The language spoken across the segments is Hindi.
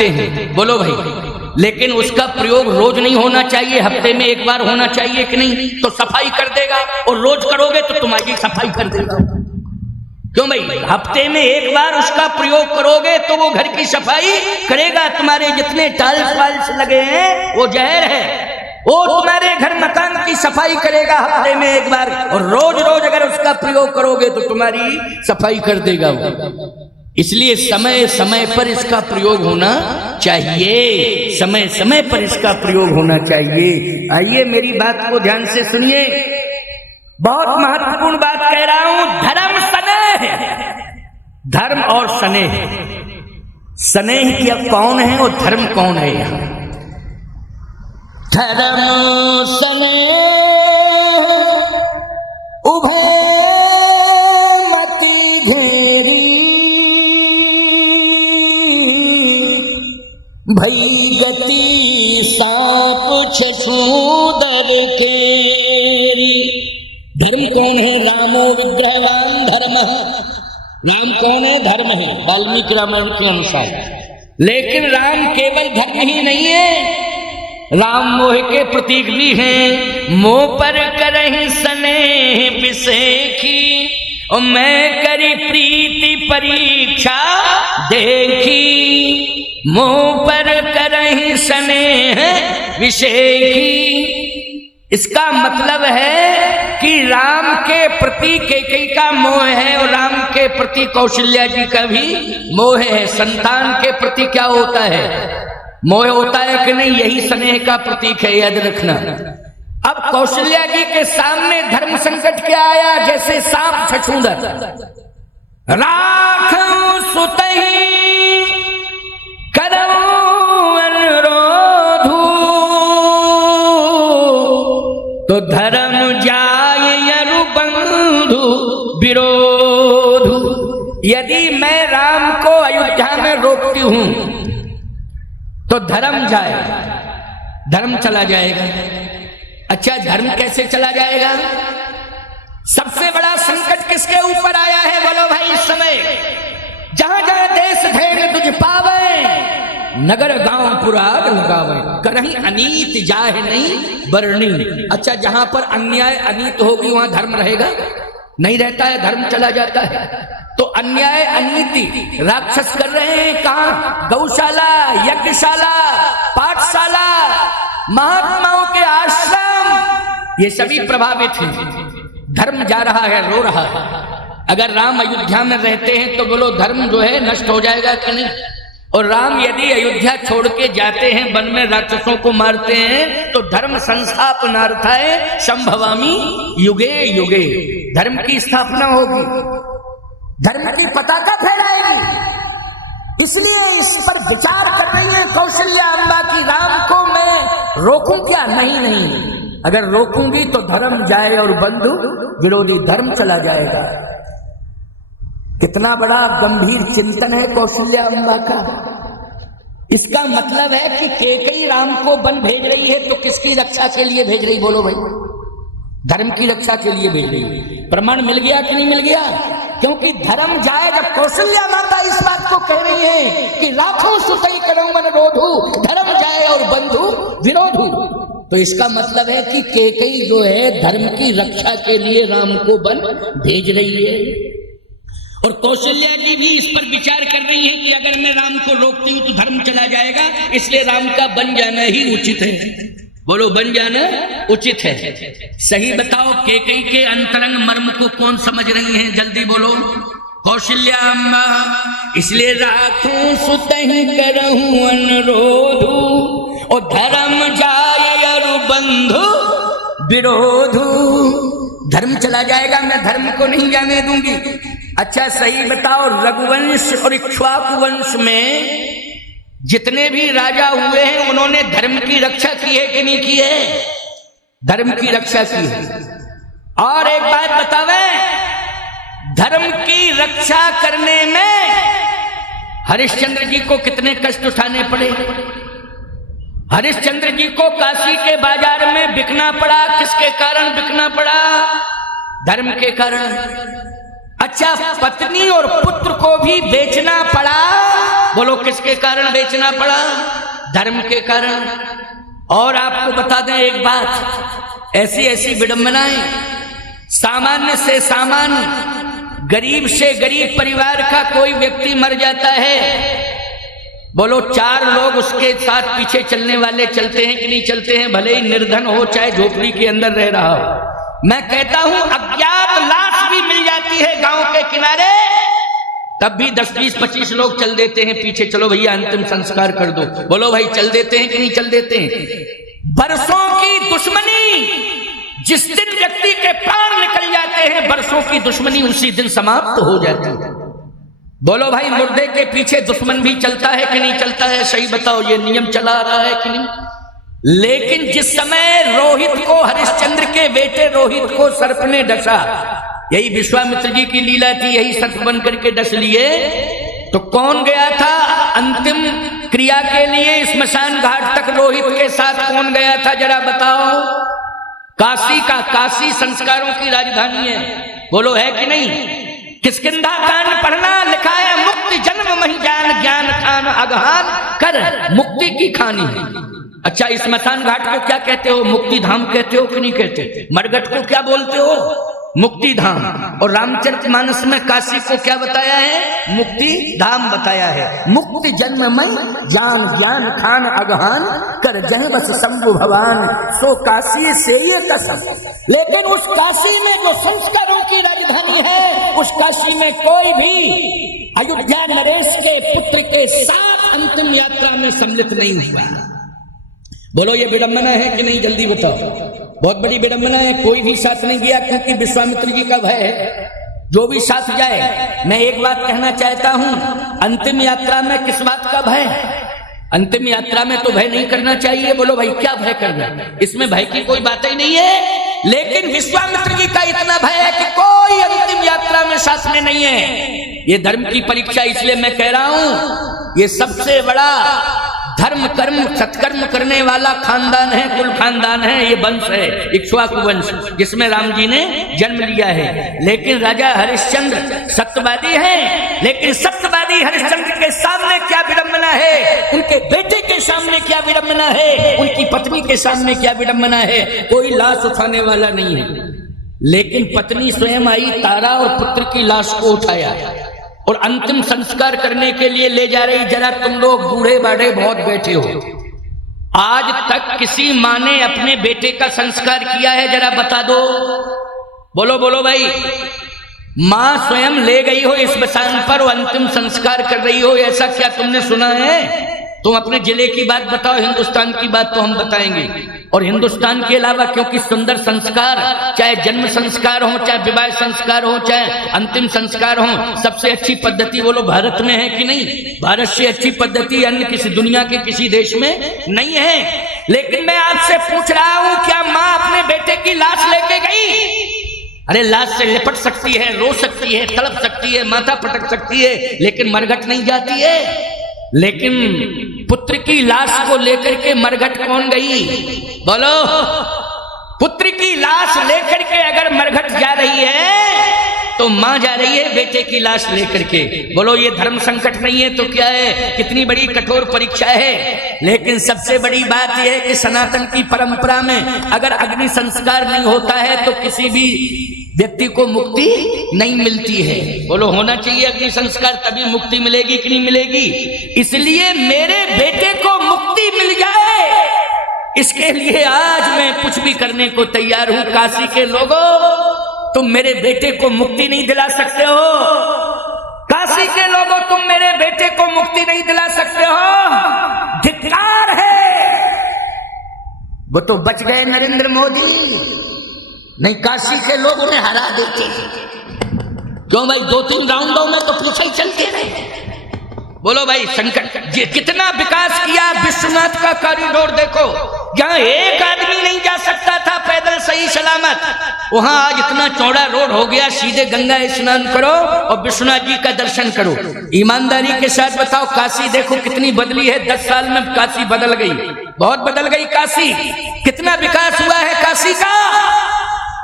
हैं, बोलो भाई, लेकिन उसका प्रयोग रोज नहीं होना चाहिए, हफ्ते में एक बार होना चाहिए कि नहीं? तो सफाई कर देगा, और रोज करोगे तो तुम्हारी सफाई कर देगा। क्यों भाई? हफ्ते में एक बार उसका प्रयोग करोगे तो वो घर की सफाई करेगा। तुम्हारे जितने टाइल्स वाइल्स लगे हैं वो जहर है, वो तुम्हारे घर मकान की सफाई करेगा हफ्ते में एक बार, और रोज रोज अगर उसका प्रयोग करोगे तो तुम्हारी सफाई कर देगा वो। इसलिए समय समय पर इसका प्रयोग होना चाहिए, समय समय पर इसका प्रयोग होना चाहिए। आइए मेरी बात को ध्यान से सुनिए, बहुत महत्वपूर्ण बात कह रहा हूं। धर्म स्नेह, धर्म और स्नेह, स्नेह क्या कौन है और धर्म कौन है? यहां धर्म स्नेह उभय मति घेरी, भई गति सांप छछूदर केरी। धर्म कौन है? रामो विग्रहवान धर्म। राम कौन है? धर्म है, वाल्मीकि रामायण के अनुसार। लेकिन राम केवल धर्म ही नहीं है, राम मोह के प्रतीक भी हैं। मोह पर करहि स्नेह विसेखी, और मैं करी प्रीति परीक्षा देखी। मोह पर करहि स्नेह विसेखी, इसका मतलब है कि राम के प्रति कैकेयी का मोह है, और राम के प्रति कौशल्या जी का भी मोह है। संतान के प्रति क्या होता है? मोह होता है कि नहीं? यही स्नेह का प्रतीक है, याद रखना। अब कौशल्या जी के सामने धर्म संकट क्या आया? जैसे सांप छछूंदर। राखऊं सुतहि करऊं अनुरोधु, तो धर्म जाय यरु बंधु विरोधु। यदि मैं राम को अयोध्या में रोकती हूं तो धर्म जाए, धर्म चला जाएगा। अच्छा, धर्म कैसे चला जाएगा? सबसे बड़ा संकट किसके ऊपर आया है बोलो भाई इस समय? जहां जहां देश धेर तुझ पावे, नगर गांव पुराग लगावे, करही अनीत जाहे नहीं बरनी। अच्छा, जहां पर अन्याय अनीत होगी वहां धर्म रहेगा? नहीं रहता है, धर्म चला जाता है। तो अन्याय अनीति राक्षस कर रहे हैं कहां? गौशाला, यज्ञशाला, पाठशाला, महात्माओं के आश्रम, ये सभी प्रभावित हैं। धर्म जा रहा है, रो रहा है। अगर राम अयोध्या में रहते हैं तो बोलो धर्म जो है नष्ट हो जाएगा कि नहीं? और राम यदि अयोध्या छोड़ के जाते हैं, वन में राक्षसों को मारते हैं, तो धर्म संस्थापनार्थाय संभवामि युगे युगे, धर्म की स्थापना होगी, धर्म की पताका फहराएगी। इसलिए इस पर विचार कर रही है कौशल्या अम्बा की, राम को मैं रोकूं क्या? नहीं नहीं, अगर रोकूंगी तो धर्म जाए और बंधु विरोधी धर्म चला जाएगा। कितना बड़ा गंभीर चिंतन है कौशल्या अम्बा का। इसका मतलब है कि कैकेयी राम को वन भेज रही है तो किसकी रक्षा के लिए भेज रही? बोलो भाई, धर्म की रक्षा के लिए भेज रही। प्रमाण मिल गया कि नहीं मिल गया? क्योंकि धर्म जाए, जब कौशल्या माता इस बात को कह रही है कि राखूं सुतहि करऊं अनुरोधु, धर्म जाए और बंधु विरोधु, तो इसका मतलब है कि कैकेयी जो है धर्म की रक्षा के लिए राम को वन भेज रही है। और कौशल्या जी भी इस पर विचार कर रही है कि अगर मैं राम को रोकती हूं तो धर्म चला जाएगा, इसलिए राम का बन जाना ही उचित है। बोलो, बन जाना उचित है। सही बताओ, कैकेयी के अंतरंग मर्म को कौन समझ रही हैं? जल्दी बोलो। कौशल्या अम्मा। इसलिए राखूं सुतहि करहूं अनुरोधु, और धर्म जाय अरु बंधु विरोधु। धर्म चला जाएगा, मैं धर्म को नहीं जाने दूंगी। अच्छा सही बताओ, रघुवंश और इक्ष्वाकु वंश में जितने भी राजा हुए हैं उन्होंने धर्म की रक्षा की है कि नहीं की है? धर्म की रक्षा की है। और एक बात बतावे, धर्म की रक्षा करने में हरिश्चंद्र जी को कितने कष्ट उठाने पड़े। हरिश्चंद्र जी को काशी के बाजार में बिकना पड़ा। किसके कारण बिकना पड़ा? धर्म के कारण। अच्छा, पत्नी और पुत्र को भी बेचना पड़ा। बोलो किसके कारण बेचना पड़ा? धर्म के कारण। और आपको बता दें एक बात, ऐसी ऐसी विडंबनाएं, सामान्य से सामान्य, गरीब से गरीब परिवार का कोई व्यक्ति मर जाता है, बोलो 4 लोग उसके साथ पीछे चलने वाले चलते हैं कि नहीं चलते हैं, भले ही निर्धन हो चाहे झोपड़ी के अंदर रह रहा हो। मैं कहता हूं अज्ञात लाश भी मिल जाती है गांव के किनारे, तब भी 10, 20, 25 लोग चल देते हैं पीछे, चलो भैया अंतिम संस्कार कर दो। बोलो भाई चल देते हैं कि नहीं चल देते हैं? बरसों की दुश्मनी, जिस दिन व्यक्ति के प्राण निकल जाते हैं, बरसों की दुश्मनी उसी दिन समाप्त हो जाती है। बोलो भाई मुर्दे के पीछे दुश्मन भी चलता है कि नहीं चलता है? सही बताओ, ये नियम चला रहा है कि नहीं? लेकिन जिस समय रोहित को, हरिश्चंद्र के बेटे रोहित को सर्प ने डसा, यही विश्वामित्र जी की लीला थी, यही सर्प बन करके डस लिए, तो कौन गया था अंतिम क्रिया के लिए स्मशान घाट तक? रोहित के साथ कौन गया था जरा बताओ? काशी का, काशी संस्कारों की राजधानी है, बोलो है कि नहीं? किष्किंधा कांड पढ़ना, लिखा है मुक्ति जन्म मही जान, ज्ञान खान अगहान कर मुक्ति की खानी। अच्छा, स्मशान घाट को क्या कहते हो? मुक्ति धाम कहते हो कि नहीं कहते? मरघट को क्या बोलते हो? मुक्ति धाम। और रामचरितमानस में काशी को क्या बताया है? मुक्ति धाम बताया है। मुक्ति जन्ममय जान, ज्ञान खान अगहान कर जह बस शंभु भगवान, सो काशी से ये कसम। लेकिन उस काशी में जो संस्कारों की राजधानी है, उस काशी में कोई भी अयोध्या नरेश के पुत्र के साथ अंतिम यात्रा में सम्मिलित नहीं हुआ। बोलो ये विडंबना है कि नहीं? जल्दी बताओ। बहुत बड़ी विडंबना है, कोई भी साथ नहीं गया, क्योंकि विश्वामित्र जी का भय है, जो भी साथ जाए। मैं एक बात कहना चाहता हूं, अंतिम यात्रा में किस बात का भय? अंतिम यात्रा में तो भय नहीं करना चाहिए। बोलो भाई क्या भय करना? इसमें भय की कोई बात ही नहीं है। लेकिन विश्वामित्र जी का इतना भय है कि कोई अंतिम यात्रा में साथ में नहीं है। ये धर्म की परीक्षा, इसलिए मैं कह रहा हूं, ये सबसे बड़ा धर्म कर्म सत्कर्म करने वाला खानदान है, कुल खानदान है, ये वंश है इक्ष्वाकु वंश, जिसमें राम जी ने जन्म लिया है। लेकिन राजा हरिश्चंद्र सत्यवादी हैं, लेकिन सत्यवादी हरिश्चंद्र के सामने क्या विडंबना है, उनके बेटे के सामने क्या विडंबना है, उनकी पत्नी के सामने क्या विडंबना है, कोई लाश उठाने वाला नहीं है। लेकिन पत्नी स्वयं आई, तारा और पुत्र की लाश को उठाया और अंतिम संस्कार करने के लिए ले जा रही। जरा तुम लोग बूढ़े बाढ़े बहुत बैठे हो, आज तक किसी माँ ने अपने बेटे का संस्कार किया है? जरा बता दो, बोलो बोलो भाई। माँ स्वयं ले गई हो इस स्मशान पर और अंतिम संस्कार कर रही हो, ऐसा क्या तुमने सुना है? तुम अपने जिले की बात बताओ, हिंदुस्तान की बात तो हम बताएंगे। और हिंदुस्तान के अलावा, क्योंकि सुंदर संस्कार, चाहे जन्म संस्कार हो, चाहे विवाह संस्कार हो, चाहे अंतिम संस्कार हो, सबसे अच्छी पद्धति बोलो भारत में है कि नहीं? भारत से अच्छी पद्धति अन्य किसी दुनिया के किसी देश में नहीं है। लेकिन मैं आपसे पूछ रहा हूं, क्या माँ अपने बेटे की लाश लेके गई? अरे लाश से लिपट सकती है, रो सकती है, तड़प सकती है, माथा पटक सकती है, लेकिन मरघट नहीं जाती है। लेकिन पुत्र की लाश को लेकर के मरघट कौन गई? बोलो, पुत्र की लाश लेकर के अगर मरघट जा रही है तो मां जा रही है बेटे की लाश लेकर के। बोलो ये धर्म संकट नहीं है तो क्या है? कितनी बड़ी कठोर परीक्षा है। लेकिन सबसे बड़ी बात यह है कि सनातन की परंपरा में अगर अग्नि संस्कार नहीं होता है तो किसी भी व्यक्ति को मुक्ति नहीं मिलती है। बोलो होना चाहिए अग्नि संस्कार, तभी मुक्ति मिलेगी कि नहीं मिलेगी? इसलिए मेरे बेटे को मुक्ति मिल जाए, इसके लिए आज मैं कुछ भी करने को तैयार हूं। काशी के लोगों, तुम मेरे बेटे को मुक्ति नहीं दिला सकते हो। काशी के लोगों, तुम मेरे बेटे को मुक्ति नहीं दिला सकते हो। धिक्कार है। वो तो बच गए नरेंद्र मोदी, नहीं काशी के लोग उन्हें हरा देते। क्यों भाई? 2-3 राउंडों में तो पीछे ही चलते रहे। बोलो भाई संकट, कितना विकास किया विश्वनाथ का कॉरिडोर देखो, जहां एक आदमी नहीं जा सकता था पैदल सही सलामत, वहां आज इतना चौड़ा रोड हो गया, सीधे गंगा स्नान करो और विश्वनाथ जी का दर्शन करो। ईमानदारी के साथ बताओ, काशी देखो कितनी बदली है। 10 साल में काशी बदल गई, बहुत बदल गई काशी। कितना विकास हुआ है काशी का।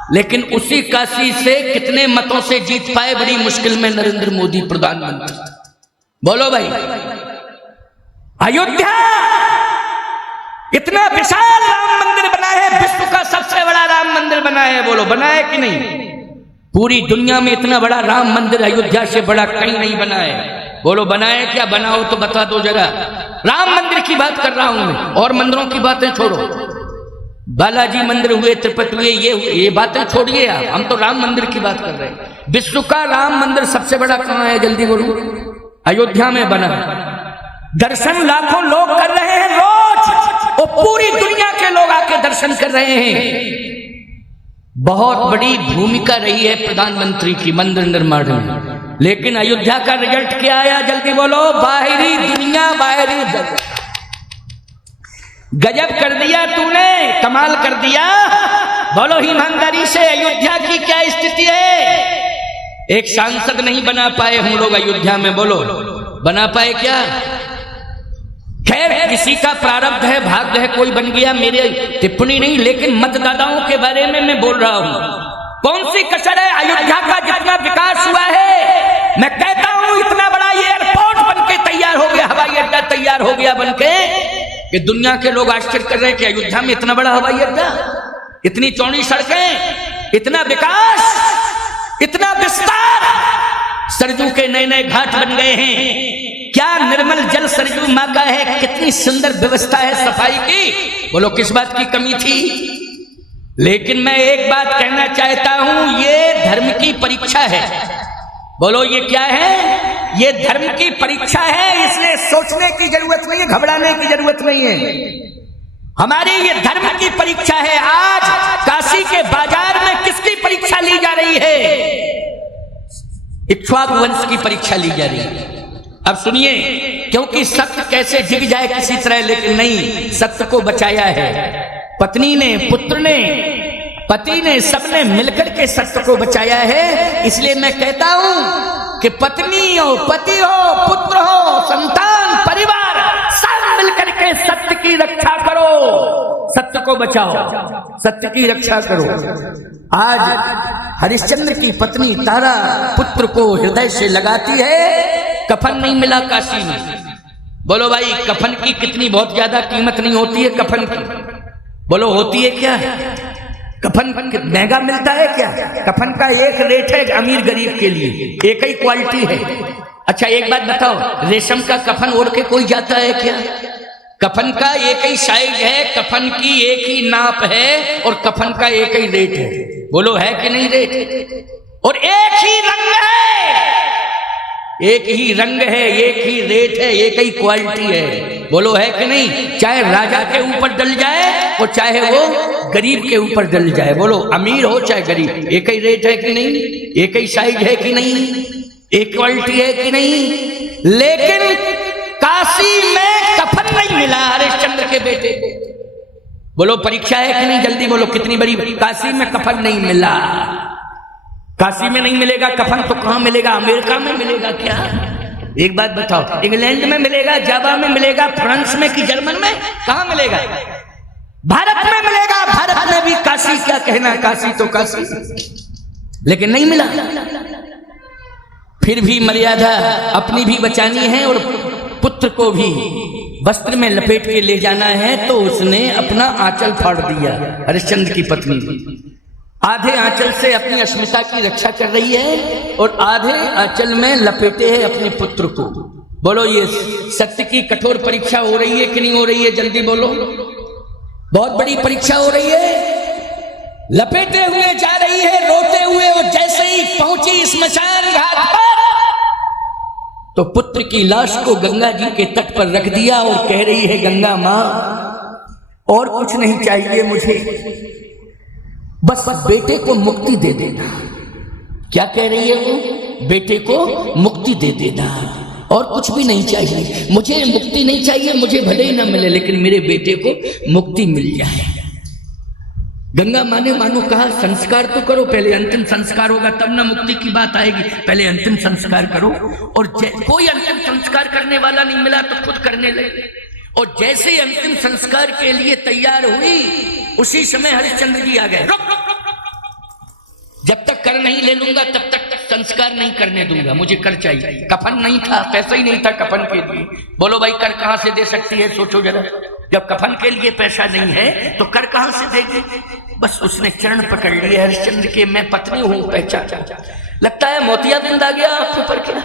लेकिन उसी काशी से कितने मतों से जीत पाए? बड़ी मुश्किल में नरेंद्र मोदी प्रधानमंत्री। बोलो भाई, अयोध्या इतना विशाल राम मंदिर बना है, विश्व का सबसे बड़ा राम मंदिर बना है। बोलो बना है कि नहीं? पूरी दुनिया में इतना बड़ा राम मंदिर अयोध्या से बड़ा कहीं नहीं बना है। बोलो बना है क्या? बनाओ तो बता दो जरा। राम मंदिर की बात कर रहा हूं मैं, और मंदिरों की बातें छोड़ो। बालाजी मंदिर हुए, तिरुपति हुए, ये बातें छोड़िए आप, हम तो राम मंदिर की बात कर रहे हैं। विश्व का राम मंदिर सबसे बड़ा कहां है? जल्दी बोलो। अयोध्या में बना। दर्शन लाखों लोग कर रहे हैं रोज, और पूरी दुनिया के लोग आके दर्शन कर रहे हैं। बहुत बड़ी भूमिका रही है प्रधानमंत्री की मंदिर निर्माण में, लेकिन अयोध्या का रिजल्ट क्या आया? जल्दी बोलो। बाहरी दुनिया, बाहरी जगत। गजब कर दिया तूने, कमाल कर दिया। बोलो ईमानदारी से, अयोध्या की क्या स्थिति है? एक सांसद नहीं बना पाए हम लोग अयोध्या में। बोलो बना पाए क्या? खैर किसी का प्रारब्ध है, भाग्य है, कोई बन गया, मेरे टिप्पणी नहीं, लेकिन मतदाताओं के बारे में मैं बोल रहा हूं। कौन सी कसर है? अयोध्या का जितना विकास हुआ है, मैं कहता हूं इतना बड़ा एयरपोर्ट बनके तैयार हो गया, हवाई अड्डा तैयार हो गया बनके, कि दुनिया के लोग आश्चर्य कर रहे हैं कि अयोध्या में इतना बड़ा हवाई अड्डा, इतनी चौड़ी सड़कें, इतना विकास, इतना विस्तार, सरजू के नए नए घाट बन गए हैं। क्या निर्मल जल सरजू मां का है, कितनी सुंदर व्यवस्था है सफाई की। बोलो किस बात की कमी थी? लेकिन मैं एक बात कहना चाहता हूं, ये धर्म की परीक्षा है। बोलो ये क्या है? ये धर्म की परीक्षा है, इसलिए सोचने की जरूरत नहीं है, घबराने की जरूरत नहीं है। हमारी ये धर्म की परीक्षा है। आज काशी के बाजार में किसकी परीक्षा ली जा रही है? इक्ष्वाकु वंश की परीक्षा ली जा रही है। अब सुनिए, क्योंकि सत्य कैसे डिग जाए किसी तरह, लेकिन नहीं, सत्य को बचाया है। पत्नी ने, पुत्र ने, पति ने, सबने मिलकर के सत्य को बचाया है। इसलिए मैं कहता हूं कि पत्नी हो, पति हो, पुत्र हो, संतान, परिवार, सब मिलकर के सत्य की रक्षा करो, सत्य को बचाओ, सत्य की रक्षा करो। आज हरिश्चंद्र की पत्नी तारा पुत्र को हृदय से लगाती है। कफन नहीं मिला काशी में। बोलो भाई, कफन की कितनी बहुत ज्यादा कीमत नहीं होती है कफन की? बोलो होती है क्या? कफन महंगा मिलता है क्या? कफन का एक रेट है अमीर गरीब के लिए, एक ही क्वालिटी है। अच्छा एक बात बताओ, रेशम का कफन ओढ़ के कोई जाता है क्या? कफन का एक ही साइज है, कफन की एक ही नाप है, और कफन का एक ही रेट है। बोलो है कि नहीं रेट? और एक ही रंग है, एक ही रंग है, एक ही रेट है, एक ही क्वालिटी है। बोलो है कि नहीं? चाहे राजा के ऊपर डल जाए और चाहे वो गरीब के ऊपर डल जाए। बोलो अमीर हो चाहे गरीब, एक ही रेट है कि नहीं? एक ही साइज है कि नहीं? एक क्वालिटी है कि नहीं? लेकिन काशी में कफन नहीं मिला हरिश्चंद्र के बेटे को। बोलो परीक्षा है कि नहीं? जल्दी बोलो कितनी बड़ी? काशी में कफन नहीं मिला। काशी में नहीं मिलेगा कफन तो कहां मिलेगा? अमेरिका में मिलेगा क्या? एक बात बताओ, इंग्लैंड में मिलेगा, जावा में मिलेगा, फ्रांस में कि जर्मन में? कहां मिलेगा? भारत में मिलेगा। भारत में भी काशी क्या कहना, काशी तो काशी, लेकिन नहीं मिला। फिर भी मर्यादा अपनी भी बचानी है और पुत्र को भी वस्त्र में लपेट के ले जाना है, तो उसने अपना आंचल फाड़ दिया। हरिश्चंद्र की पत्नी आधे आंचल से अपनी अस्मिता की रक्षा कर रही है और आधे आंचल में लपेटे है अपने पुत्र को। बोलो ये सत्य की कठोर परीक्षा हो रही है कि नहीं हो रही है? जल्दी बोलो। बहुत बड़ी परीक्षा हो रही है। लपेटे हुए जा रही है, रोते हुए, और जैसे ही पहुंची स्मशान घाट पर तो पुत्र की लाश को गंगा जी के तट पर रख दिया और कह रही है, गंगा मां और कुछ नहीं चाहिए मुझे, बस बेटे को मुक्ति दे देना। क्या कह रही है वो? बेटे को मुक्ति दे देना, और कुछ भी नहीं चाहिए मुझे, मुक्ति नहीं चाहिए मुझे, भले ही ना मिले लेकिन मेरे बेटे को मुक्ति मिल जाए। गंगा माँ ने मानो कहा, संस्कार तो करो पहले, अंतिम संस्कार होगा तब ना मुक्ति की बात आएगी, पहले अंतिम संस्कार करो। और कोई अंतिम संस्कार करने वाला नहीं मिला तो खुद करने लगे, और जैसे ही अंतिम संस्कार के लिए तैयार हुई उसी समय हरिश्चंद्र जी आ गए। रुक, कर नहीं ले लूंगा तब तक संस्कार नहीं करने दूंगा, मुझे कर चाहिए। कफन नहीं था, पैसा ही नहीं था कफन के लिए। बोलो भाई कर कहां से दे सकती है, सोचो जरा। जब कफन के लिए पैसा नहीं है तो कर कहां से देगी। बस उसने चरण पकड़ लिए हरिश्चंद्र के, मैं पत्नी हूं पहचान। लगता है मोतियाबिंद आ गया आंखों पर, क्या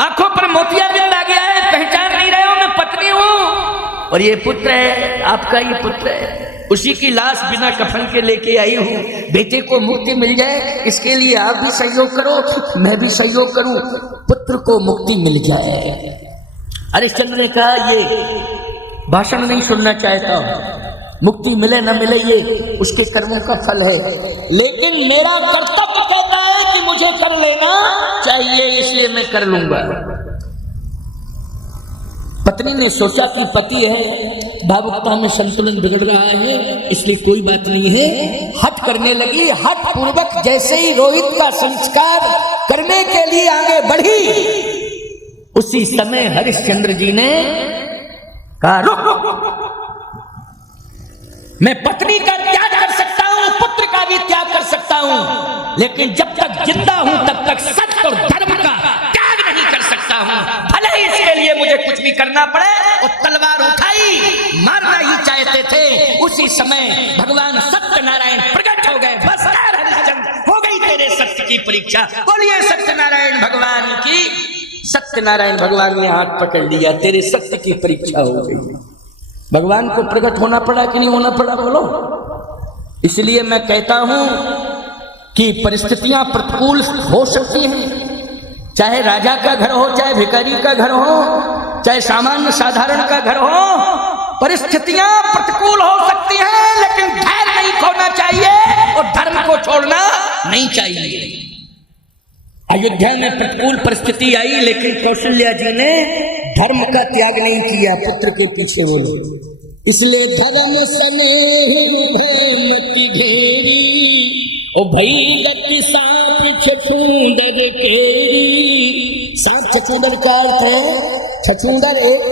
आंखों पर मोतियाबिंद आ गया है, पहचान नहीं रहे हो मैं पत्नी हूं। और ये पुत्र है, आपका ही पुत्र है, उसी की लाश बिना कफन के लेके आई हूं। बेटे को मुक्ति मिल जाए इसके लिए आप भी सहयोग करो, मैं भी सहयोग करूं, पुत्र को मुक्ति मिल जाए। हरिश्चंद्र ने कहा ये भाषण नहीं सुनना चाहता हूं, मुक्ति मिले न मिले ये उसके कर्मों का फल है, लेकिन मेरा कर्तव्य कहता है कि मुझे कर लेना चाहिए, इसलिए मैं कर लूंगा। पत्नी ने सोचा कि पति है, भावुकता में संतुलन बिगड़ रहा है, इसलिए कोई बात नहीं है, हठ करने लगी। हठ पूर्वक जैसे ही रोहित का संस्कार करने के लिए आगे बढ़ी, उसी समय हरिश्चंद्र जी ने कहा रुक, मैं पत्नी का त्याग कर सकता हूं, पुत्र का भी त्याग कर सकता हूं, लेकिन जब तक जिंदा हूं तब तक सत्य और धर्म का त्याग नहीं कर सकता हूं। भले ही इसके लिए मुझे कुछ भी करना पड़े। और तलवार उठाई, मारना ही चाहते थे, उसी समय भगवान सत्यनारायण प्रकट हो गए। बस यार हरिश्चंद्र, हो गई तेरे सत्य की परीक्षा। बोलिए सत्यनारायण भगवान की। सत्यनारायण भगवान ने हाथ पकड़ लिया, तेरे सत्य की परीक्षा हो गई। भगवान को प्रकट होना पड़ा कि नहीं होना पड़ा, बोलो। इसलिए मैं कहता हूं कि परिस्थितियां प्रतिकूल हो सकती हैं, चाहे राजा का घर हो, चाहे भिखारी का घर हो, चाहे सामान्य साधारण का घर हो, परिस्थितियां प्रतिकूल हो सकती हैं, लेकिन धैर्य नहीं खोना चाहिए और धर्म को छोड़ना नहीं चाहिए। अयोध्या में प्रतिकूल परिस्थिति आई, लेकिन कौशल्या जी ने धर्म का त्याग नहीं किया, पुत्र के पीछे बोले। इसलिए धर्म स्नेह मति घेरी, ओ भई गति सांप छछूंदर केरी। सांप छछूंदर का अर्थ है, छछूंदर एक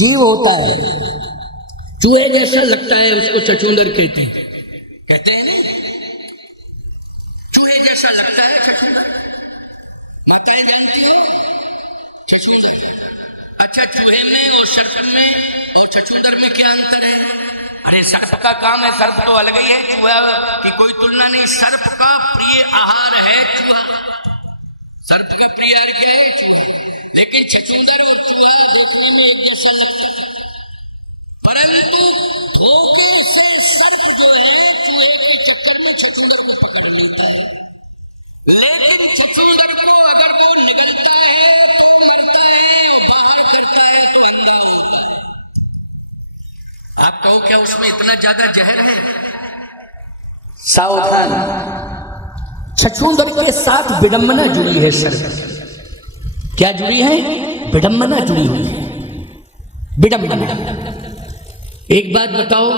जीव होता है, चूहे जैसा लगता है, उसको छछूंदर कहते हैं। कहते हैं चूहे जैसा लगता है छछूंदर, माताएं जानती हो छछूंदर। अच्छा, चूहे में और सर्प में और छछूंदर में क्या अंतर है? अरे सर्प का काम है, सर्प तो अलग ही है, चूहा की कोई तुलना नहीं। सर्प का प्रिय आहार है चूहा, सर्प का प्रिय आहार क्या है? चूहा। लेकिन छछूंदर और चूहा देखने में एक जैसा लगता है, परंतु धोखे से सर्प जो है चूहे के चक्कर में छछूंदर को पकड़ लेता है। लेकिन छछूंदर को अगर वो निगलता है तो मरता है, बाहर करता है तो अंधा होता है। आप कहो क्या उसमें इतना ज्यादा जहर है? सावधान, छछूंदर के साथ विडंबना जुड़ी है। सर्प क्या जुड़ी है? विडंबना जुड़ी हुई है, विडंबना। एक बात बताओ,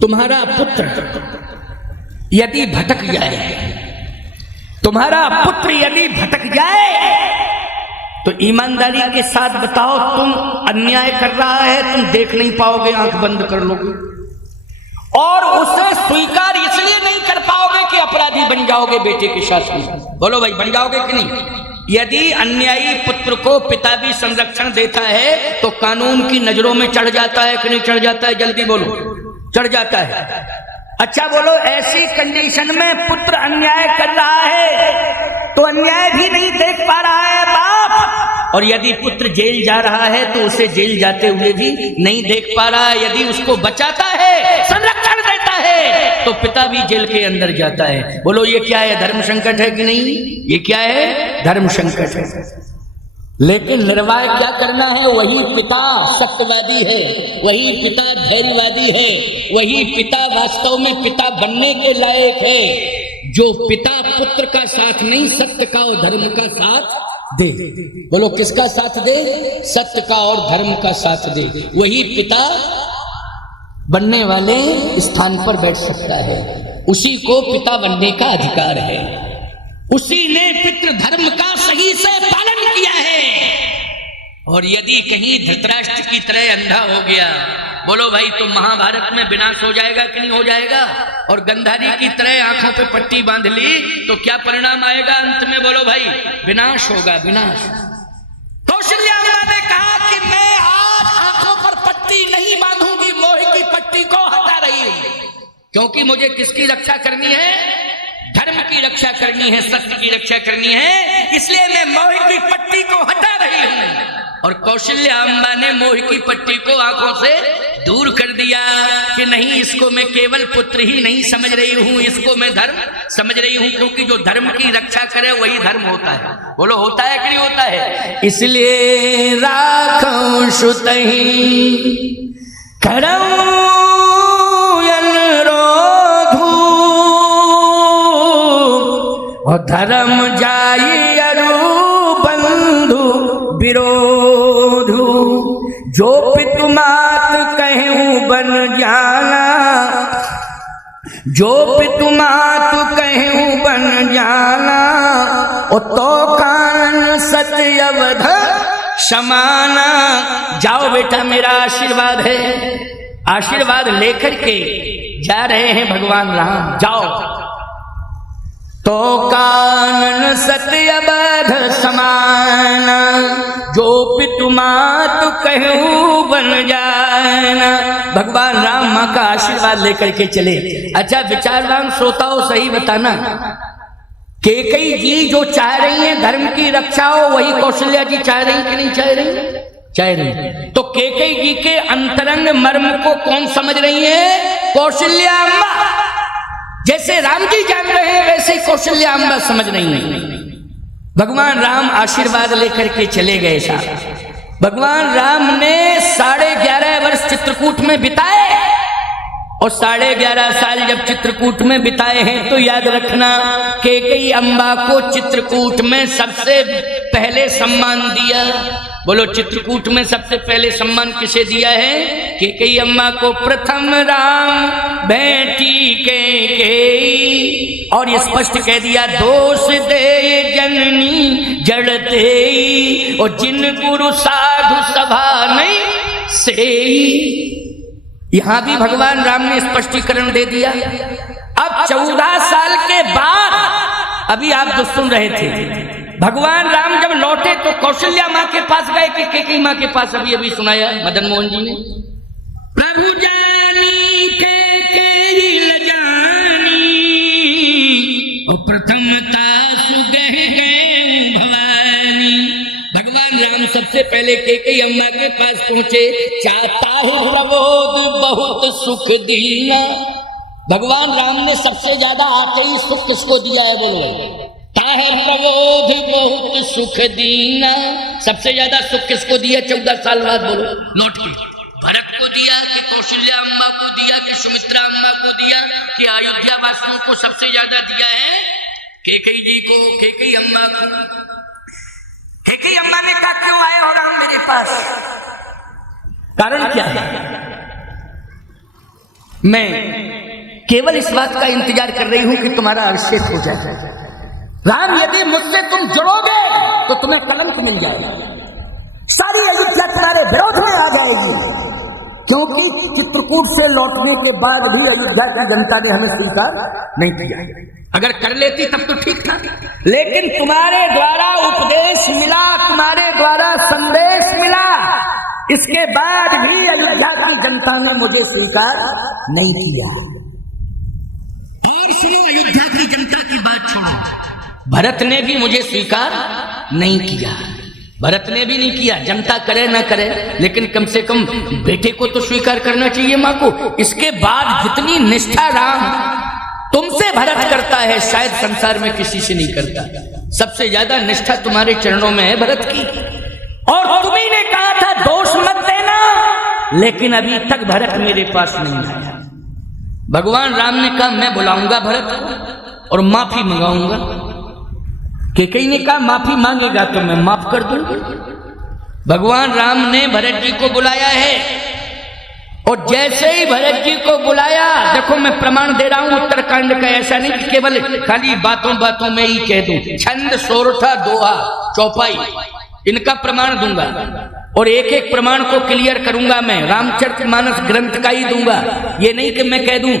तुम्हारा पुत्र यदि भटक जाए, तुम्हारा पुत्र यदि भटक जाए तो ईमानदारी के साथ बताओ, तुम अन्याय कर रहा है, तुम देख नहीं पाओगे, आंख बंद कर लोगे, और उसे स्वीकार इसलिए नहीं कर पाओगे कि अपराधी बन जाओगे बेटे के साथ में। बोलो भाई, बन जाओगे कि नहीं? यदि अन्यायी पुत्र को पिता भी संरक्षण देता है तो कानून की नजरों में चढ़ जाता है कि नहीं चढ़ जाता है? जल्दी बोलो, चढ़ जाता है। अच्छा बोलो, ऐसी कंडीशन में पुत्र अन्याय कर रहा है तो अन्याय भी नहीं देख पा रहा है बाप, और यदि पुत्र जेल जा रहा है तो उसे जेल जाते हुए भी नहीं देख पा रहा है। यदि उसको बचाता है, संरक्षण देता है, तो पिता भी जेल के अंदर जाता है। बोलो ये क्या है? धर्म संकट है कि नहीं? ये क्या है? धर्म संकट है। लेकिन निर्वाह क्या करना है? वही पिता सत्यवादी है, वही पिता धैर्यवादी है, वही पिता वास्तव में पिता बनने के लायक है, जो पिता पुत्र का साथ नहीं, सत्य का और धर्म का साथ दे। बोलो किसका साथ दे? सत्य का और धर्म का साथ दे। वही पिता बनने वाले स्थान पर बैठ सकता है, उसी को पिता बनने का अधिकार है, उसी ने पितृ धर्म का सही से पालन किया है। और यदि कहीं धृतराष्ट्र की तरह अंधा हो गया बोलो भाई, तो महाभारत में विनाश हो जाएगा कि नहीं हो जाएगा? और गंधारी की तरह आंखों पे पट्टी बांध ली तो क्या परिणाम आएगा अंत में? बोलो भाई, विनाश होगा, विनाश। कौशल्या ने कहा कि मैं आज आंखों पर पट्टी नहीं बांधूंगी, मोह की पट्टी को हटा रही हूं, क्योंकि मुझे किसकी रक्षा करनी है? धर्म की रक्षा करनी है, सत्य की रक्षा करनी है, इसलिए मैं मोह की पट्टी को हटा रही हूं। और कौशल्या अम्बा ने मोह की पट्टी को आंखों से दूर कर दिया कि नहीं, इसको मैं केवल पुत्र ही नहीं समझ रही हूं, इसको मैं धर्म समझ रही हूं, क्योंकि जो धर्म की रक्षा करे वही धर्म होता है। बोलो, होता है कि नहीं होता है? इसलिए राखो सुतहि करऊं और धर्म जाई अरु बंधु विरोधु, जो पितु मात कहूं बन जाना, जो पितु मात कहूं बन जाना, ओ तो कान सत्य अवध समाना। जाओ बेटा, मेरा आशीर्वाद है, आशीर्वाद लेकर के जा रहे हैं भगवान राम, जाओ। तो कानन सत्य अवध समाना, जो पितु मात कहूं बन जाना। भगवान राम मां का आशीर्वाद लेकर के चले। अच्छा विचारवान श्रोताओं, सही बताना, कैकेयी जी जो चाह रही हैं धर्म की रक्षा हो, वही कौशल्या जी चाह रही कि नहीं चाह रही? चाह रही। तो कैकेयी जी के अंतरंग मर्म को कौन समझ रही है? कौशल्या अम्बा। जैसे राम जी जान रहे हैं वैसे कौशल्या अम्बा समझ रही है। भगवान राम आशीर्वाद लेकर के चले गए साहब। भगवान राम ने 11.5 वर्ष चित्रकूट में बिताए, और 11.5 साल जब चित्रकूट में बिताए हैं तो याद रखना, कैकेयी अम्बा को चित्रकूट में सबसे पहले सम्मान दिया। बोलो, चित्रकूट में सबसे पहले सम्मान किसे दिया है? कैकेयी अम्मा को प्रथम राम बेटी कैकेयी, और ये स्पष्ट कह दिया, दोष दे जननी जड़ते, और जिन गुरु साधु सभा नहीं से। यहां भी भगवान राम ने स्पष्टीकरण दे दिया। अब 14 साल के बाद, अभी आप जो सुन रहे थे, भगवान राम जब लौटे तो कौशल्या मां के पास गए कि कैकेयी मां के पास? अभी सुनाया मदन मोहन जी ने, प्रभु जानी कैकेयी लजानी, और प्रथमता सुगह गए भवानी। भगवान राम सबसे पहले कैकेयी अम्मा के पास पहुंचे। चाहता है प्रबोध बहुत सुख दीना। भगवान राम ने सबसे ज्यादा आते ही सुख किसको दिया है? बोलो, ताहे प्रबोध बहुत सुख दीना। सबसे ज्यादा सुख किसको दिया 14 साल बाद? बोलो, लौट के भरत को दिया कि कौशल्या अम्मा को दिया कि सुमित्रा अम्मा को दिया कि अयोध्या वासियों को सबसे ज्यादा दिया है? कैकेयी जी को, कैकेयी अम्मा को। कैकेयी अम्मा ने कहा, क्यों आए हो राम मेरे पास? कारण क्या है? मैं केवल इस बात का इंतजार कर रही हूं कि तुम्हारा अर्षेत हो जाए। राम, यदि मुझसे तुम जुड़ोगे तो तुम्हें कलंक मिल जाएगा, सारी अयोध्या तुम्हारे विरोध में आ जाएगी, क्योंकि चित्रकूट से लौटने के बाद भी अयोध्या की जनता ने हमें स्वीकार नहीं किया। अगर कर लेती तब तो ठीक था, लेकिन तुम्हारे द्वारा उपदेश मिला, तुम्हारे द्वारा संदेश मिला, इसके बाद भी अयोध्या की जनता ने मुझे स्वीकार नहीं किया। और सुनो, अयोध्या की जनता की बात छोड़ो, भरत ने भी मुझे स्वीकार नहीं किया। भरत ने भी नहीं किया, जनता करे ना करे, लेकिन कम से कम बेटे को तो स्वीकार करना चाहिए मां को। इसके बाद जितनी निष्ठा राम तुमसे भरत करता है, शायद संसार में किसी से नहीं करता। सबसे ज्यादा निष्ठा तुम्हारे चरणों में है भरत की। और तुम्ही ने कहा था दोष मत देना, लेकिन अभी तक भरत मेरे पास नहीं आया। भगवान राम ने कहा, मैं बुलाऊंगा भरत को और माफी मंगाऊंगा। कैकेयी ने कहा, माफी मांगेगा तो मैं माफ कर दूंगा। भगवान राम ने भरत जी को बुलाया है, और जैसे ही भरत जी को बुलाया, देखो मैं प्रमाण दे रहा हूं उत्तरकांड का, ऐसा नहीं कि केवल खाली बातों बातों में ही कह दूं। छंद, सोरठा, दोहा, चौपाई, इनका प्रमाण दूंगा। और एक एक प्रमाण को क्लियर करूंगा मैं, रामचरितमानस ग्रंथ का ही दूंगा। ये नहीं कि मैं कह दूं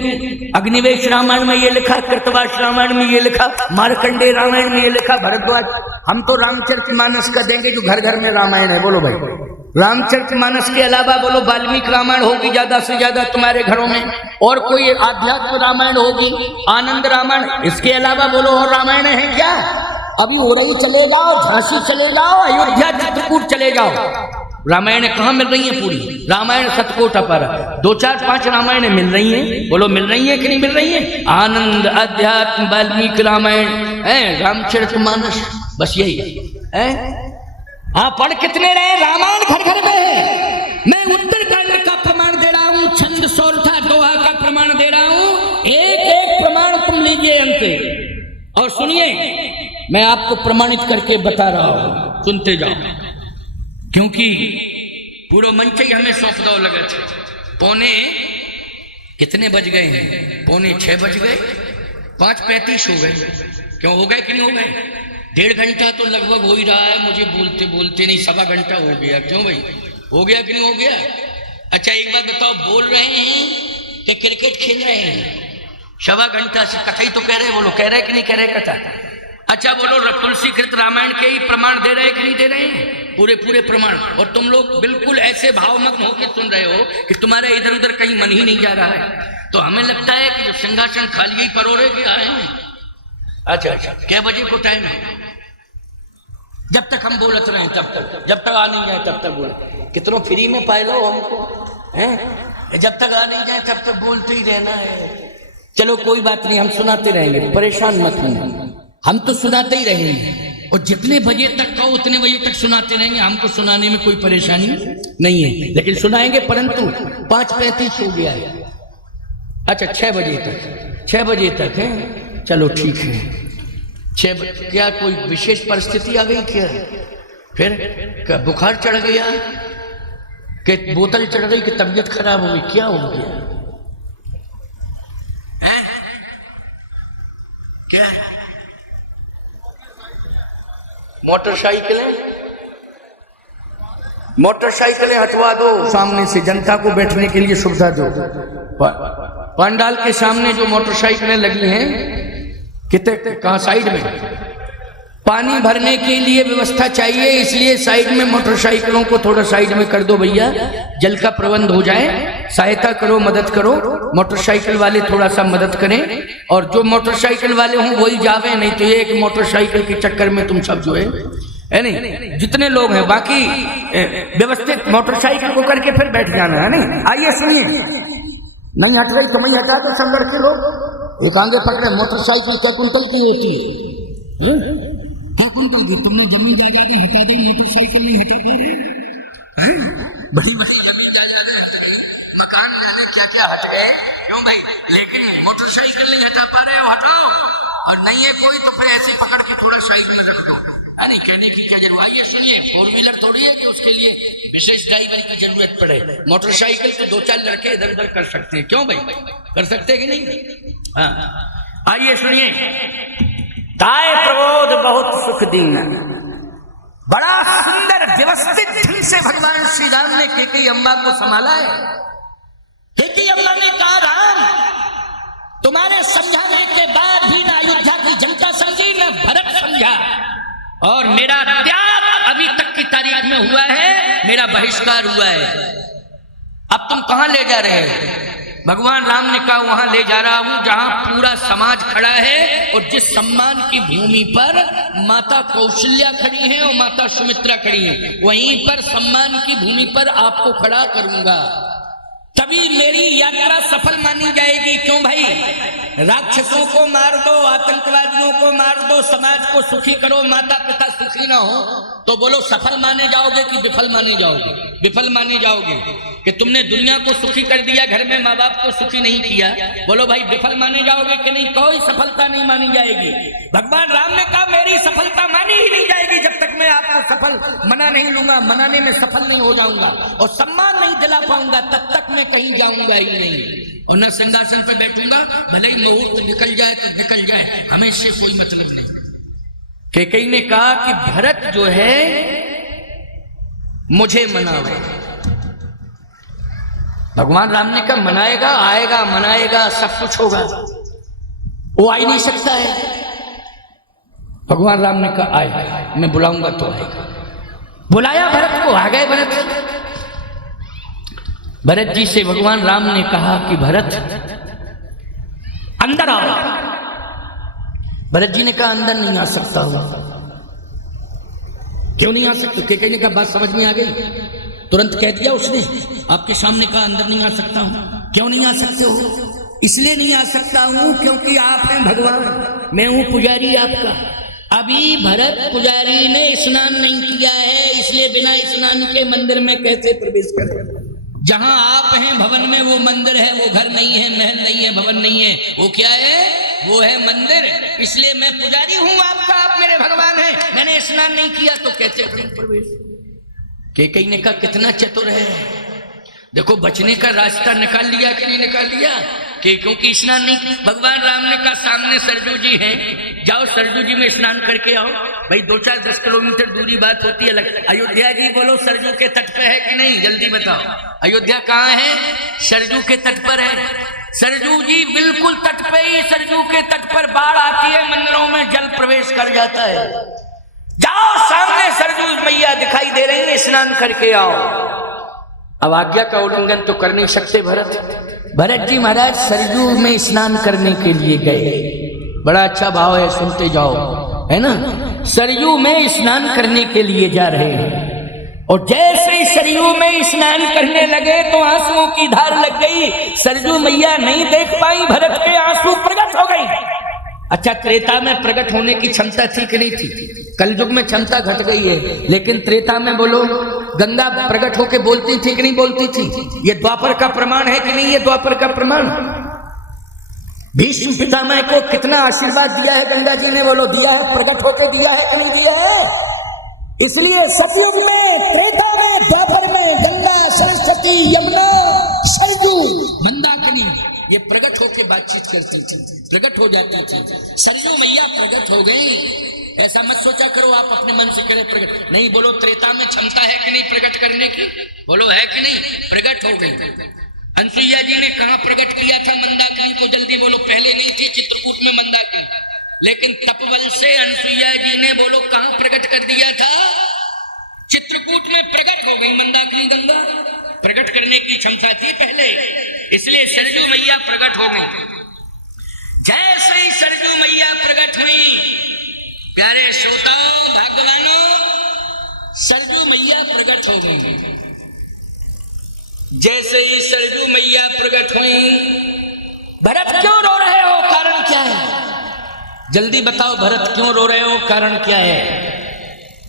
अग्निवेश रामायण में ये लिखा, कृतवास रामायण में ये लिखा, मार्कंडेय रामायण में ये लिखा, भरद्वाज। हम तो रामचरितमानस का देंगे जो घर घर में रामायण है। बोलो भाई, रामचरितमानस के अलावा बोलो वाल्मीकि रामायण होगी ज्यादा से ज्यादा तुम्हारे घरों में, और कोई आध्यात्म रामायण होगी, आनंद रामायण। इसके अलावा बोलो और रामायण है क्या? अभी उड़ई चले जाओ, झांसी चले जाओ, अयोध्या चित्रकूट चले जाओ, रामायण कहाँ मिल रही है? पूरी रामायण सतकोट अपर, 2 4 5 रामायण मिल रही हैं। बोलो मिल रही है कि नहीं मिल रही है? आनंद, अध्यात्म, वाल्मीकि रामायण है, रामचरितमानस, बस यही है। हाँ, पढ़ कितने रहे? रामायण घर घर में है। मैं उत्तरकांड का प्रमाण दे रहा हूँ, छंद सौरथा दोहा का प्रमाण दे रहा हूँ। एक एक प्रमाण तुम लीजिए हमसे और सुनिए, मैं आपको प्रमाणित करके बता रहा हूं, सुनते जाओ, क्योंकि पूरा मंच ही हमें सौंप दो लगे थे। पौने कितने बज गए हैं? पौने 6 बज गए, 5:35 हो गए। क्यों हो गए कि नहीं हो गए? 1.5 घंटा तो लगभग हो ही रहा है, मुझे बोलते बोलते नहीं 1.25 घंटा हो गया। क्यों भाई, हो गया कि नहीं हो गया? अच्छा एक बात बताओ, बोल रहे हैं कि क्रिकेट खेल रहे हैं? 1.25 घंटा से कथा ही तो कह रहे, बोलो कह रहे कि नहीं कह रहे कथा? अच्छा बोलो, तुलसीकृत रामायण के ही प्रमाण दे रहे कि नहीं दे रहे हैं? पूरे पूरे प्रमाण। और तुम लोग बिल्कुल ऐसे भावमग्न होकर सुन रहे हो कि तुम्हारा इधर उधर कहीं मन ही नहीं जा रहा है। तो हमें लगता है कि जो सिंहासन खाली ही परोरे के आए हैं। अच्छा अच्छा, क्या बजे को टाइम है? जब तक हम बोलत रहे तब तक, जब तक आ नहीं जाए तब तक बोल। कितनों फ्री में पाए लो हमको हैं? जब तक आ नहीं जाए तब तक बोलते ही रहना है। चलो कोई बात नहीं, हम सुनाते रहेंगे, परेशान मत होना, हम तो सुनाते ही रहेंगे। और जितने बजे तक कहो उतने बजे तक सुनाते रहेंगे, हमको सुनाने में कोई परेशानी नहीं है, लेकिन सुनाएंगे। परंतु 5:35 हो गया है। अच्छा 6 बजे तक, 6 बजे तक है, चलो ठीक है। 6 बजे क्या कोई विशेष परिस्थिति आ गई क्या? फिर क्या बुखार चढ़ गया कि बोतल चढ़ गई कि तबीयत खराब हो गई? क्या हो गया? क्या है? मोटरसाइकिलें हटवा दो सामने से, जनता को बैठने के लिए सुविधा दो। पंडाल के सामने जो मोटरसाइकिलें लगी हैं, कितने कहाँ साइड में पानी भरने के लिए व्यवस्था चाहिए, इसलिए साइड में मोटरसाइकिलों को थोड़ा साइड में कर दो भैया, जल का प्रबंध हो जाए। सहायता करो, मदद करो, मोटरसाइकिल वाले थोड़ा सा मदद करें। और जो मोटरसाइकिल वाले हों वही जावे, नहीं तो एक मोटरसाइकिल के चक्कर में तुम सब जो है नहीं, जितने लोग हैं बाकी व्यवस्थित मोटरसाइकिल को करके फिर बैठ जाना है। नहीं आइए सुनिए, नहीं हट रही तो मैं हटा दो संगठ के लोग। एक आगे पकड़े, मोटरसाइकिल क्या कुंटल की होती है? क्या कुंटल की? तुमने जमीन जायदाद हटा दी, मोटरसाइकिल नहीं हटा पा रहे? बड़ी बड़ी जमीन जायदाद, मकान वाले क्या क्या हट गए, क्यों भाई? लेकिन मोटरसाइकिल नहीं हटा पा रहे हो, हटाओ। और नहीं है कोई तो फिर ऐसे पकड़ के थोड़ा साइड में रख दो। नहीं कहने की क्या जरूरत? आइए सुनिए, 4 व्हीलर थोड़ी है कि उसके लिए विशेष ड्राइवर की जरूरत पड़े। मोटरसाइकिल से 2-4 लड़के इधर उधर कर सकते हैं। क्यों भाई, कर सकते कि नहीं? हाँ आइए सुनिए, दाय प्रबोध बहुत सुख दीन। बड़ा सुंदर व्यवस्थित ढंग से भगवान श्री राम ने कैकेयी अम्मा को संभाला है। कैकेयी अम्मा ने कहा, राम तुम्हारे समझाने के बाद भी ना अयोध्या की जनता समझी, न भरत समझा, और मेरा त्याग अभी तक की तारीख में हुआ है, मेरा बहिष्कार हुआ है। अब तुम कहां ले जा रहे हो? भगवान राम ने कहा, वहां ले जा रहा हूं जहां पूरा समाज खड़ा है, और जिस सम्मान की भूमि पर माता कौशल्या खड़ी है और माता सुमित्रा खड़ी है, वहीं पर सम्मान की भूमि पर आपको खड़ा करूंगा, तभी मेरी यात्रा सफल मानी जाएगी। क्यों भाई? राक्षसों को मार दो, आतंकवादियों को मार दो, समाज को सुखी करो, माता पिता सुखी ना हो, तो बोलो सफल माने जाओगे कि विफल माने जाओगे? विफल माने जाओगे कि तुमने दुनिया को सुखी कर दिया, घर में माँ बाप को सुखी नहीं किया। बोलो भाई विफल माने जाओगे कि नहीं? कोई सफलता नहीं मानी जाएगी। भगवान राम ने कहा, मेरी सफलता मानी ही नहीं जाएगी जब तक मैं आपको सफल मना नहीं लूंगा, मनाने में सफल नहीं हो जाऊंगा और सम्मान नहीं दिला पाऊंगा, तब तक मैं कहीं जाऊंगा ही नहीं, और न सिंहासन पर बैठूंगा, भले ही मुहूर्त निकल जाए तो निकल जाए, हमें इससे कोई मतलब नहीं। कैकेयी ने कहा कि भरत जो है मुझे मनावे। भगवान राम ने कहा मनाएगा, आएगा, मनाएगा, सब कुछ होगा, वो आ ही नहीं सकता है। भगवान राम ने कहा आएगा, मैं बुलाऊंगा तो आएगा। बुलाया भरत को, आ गए भरत। भरत जी से भगवान राम ने कहा कि भरत अंदर आओ। भरत जी ने कहा अंदर नहीं आ सकता हूं। क्यों नहीं आ सकते? कैकेयी ने कहा बात समझ में आ गई, तुरंत कह दिया उसने, आपके सामने कहा अंदर नहीं आ सकता हूं। क्यों नहीं आ सकते हो? इसलिए नहीं आ सकता हूं क्योंकि आप हैं भगवान, मैं हूं पुजारी आपका। अभी भरत पुजारी ने स्नान नहीं किया है, इसलिए बिना स्नान के मंदिर में कैसे प्रवेश करें? जहां आप हैं भवन में, वो मंदिर है, वो घर नहीं है, महल नहीं है, भवन नहीं है, वो क्या है? वो है मंदिर। इसलिए मैं पुजारी हूं आपका, आप मेरे भगवान हैं, मैंने स्नान नहीं किया तो कैसे करूं प्रवेश? कैकेयी ने कहा कितना चतुर है, देखो बचने का रास्ता निकाल लिया कि नहीं निकाल लिया? कि क्योंकि स्नान नहीं, भगवान राम ने कहा सामने सरजू जी हैं, जाओ सरजू जी में स्नान करके आओ। भाई 2-4-10 किलोमीटर दूरी बात होती है। अयोध्या जी बोलो सरजू के तट पे है कि नहीं? जल्दी बताओ, अयोध्या कहाँ है? सरजू के तट पर है। सरजू जी बिल्कुल तट पे ही, सरजू के तट पर बाढ़ आती है, मंदिरों में जल प्रवेश कर जाता है। जाओ सामने सरजू मैया दिखाई दे रही है, स्नान करके आओ। अब आज्ञा का उल्लंघन तो कर नहीं सकते भरत। भरत जी महाराज सरजू में स्नान करने के लिए गए। बड़ा अच्छा भाव है, सुनते जाओ, है ना। सरयू में स्नान करने के लिए जा रहे हैं और जैसे ही सरयू में स्नान करने लगे तो आंसुओं की धार लग गई। सरजू मैया नहीं देख पाई, भरत के आंसू प्रकट हो गई। अच्छा, त्रेता में प्रकट होने की क्षमता थी कि नहीं थी? कलयुग में क्षमता घट गई है, लेकिन त्रेता में बोलो गंगा प्रकट होके बोलती थी कि नहीं बोलती थी? ये द्वापर का प्रमाण है कि नहीं? ये द्वापर का प्रमाण। भीष्म पितामह को कितना आशीर्वाद दिया है गंगा जी ने, बोलो दिया है, प्रकट होके दिया है कि नहीं दिया है? इसलिए सतयुग में, त्रेता में, द्वापर में गंगा, सरस्वती, यमुना, सरजू, मंदाकिनी ये प्रकट होके बातचीत करती थी, प्रकट हो जाती थी। सरजू मैया प्रकट हो गई। ऐसा मत सोचा करो आप अपने मन से करे प्रकट नहीं। बोलो त्रेता में क्षमता है कि नहीं प्रकट करने की? बोलो है कि नहीं? प्रकट हो गई। अनसुईया जी ने कहा प्रकट किया था मंदाकिनी को? जल्दी बोलो, पहले नहीं थी चित्रकूट में मंदाकिनी, लेकिन तपबल से अनसुईया जी ने बोलो कहां प्रकट कर दिया था? चित्रकूट में प्रकट हो गई मंदाकिनी गंगा। प्रकट करने की क्षमता थी पहले, इसलिए सरजू मैया प्रकट हो गई। जैसे ही सरजू मैया प्रकट हुई, प्यारे श्रोताओं, भाग्यवानों, सरजू मैया प्रकट हो गई। जैसे ही सरजू मैया प्रकट हुई, भरत क्यों रो रहे हो? कारण क्या है? जल्दी बताओ, भरत क्यों रो रहे हो? कारण क्या है?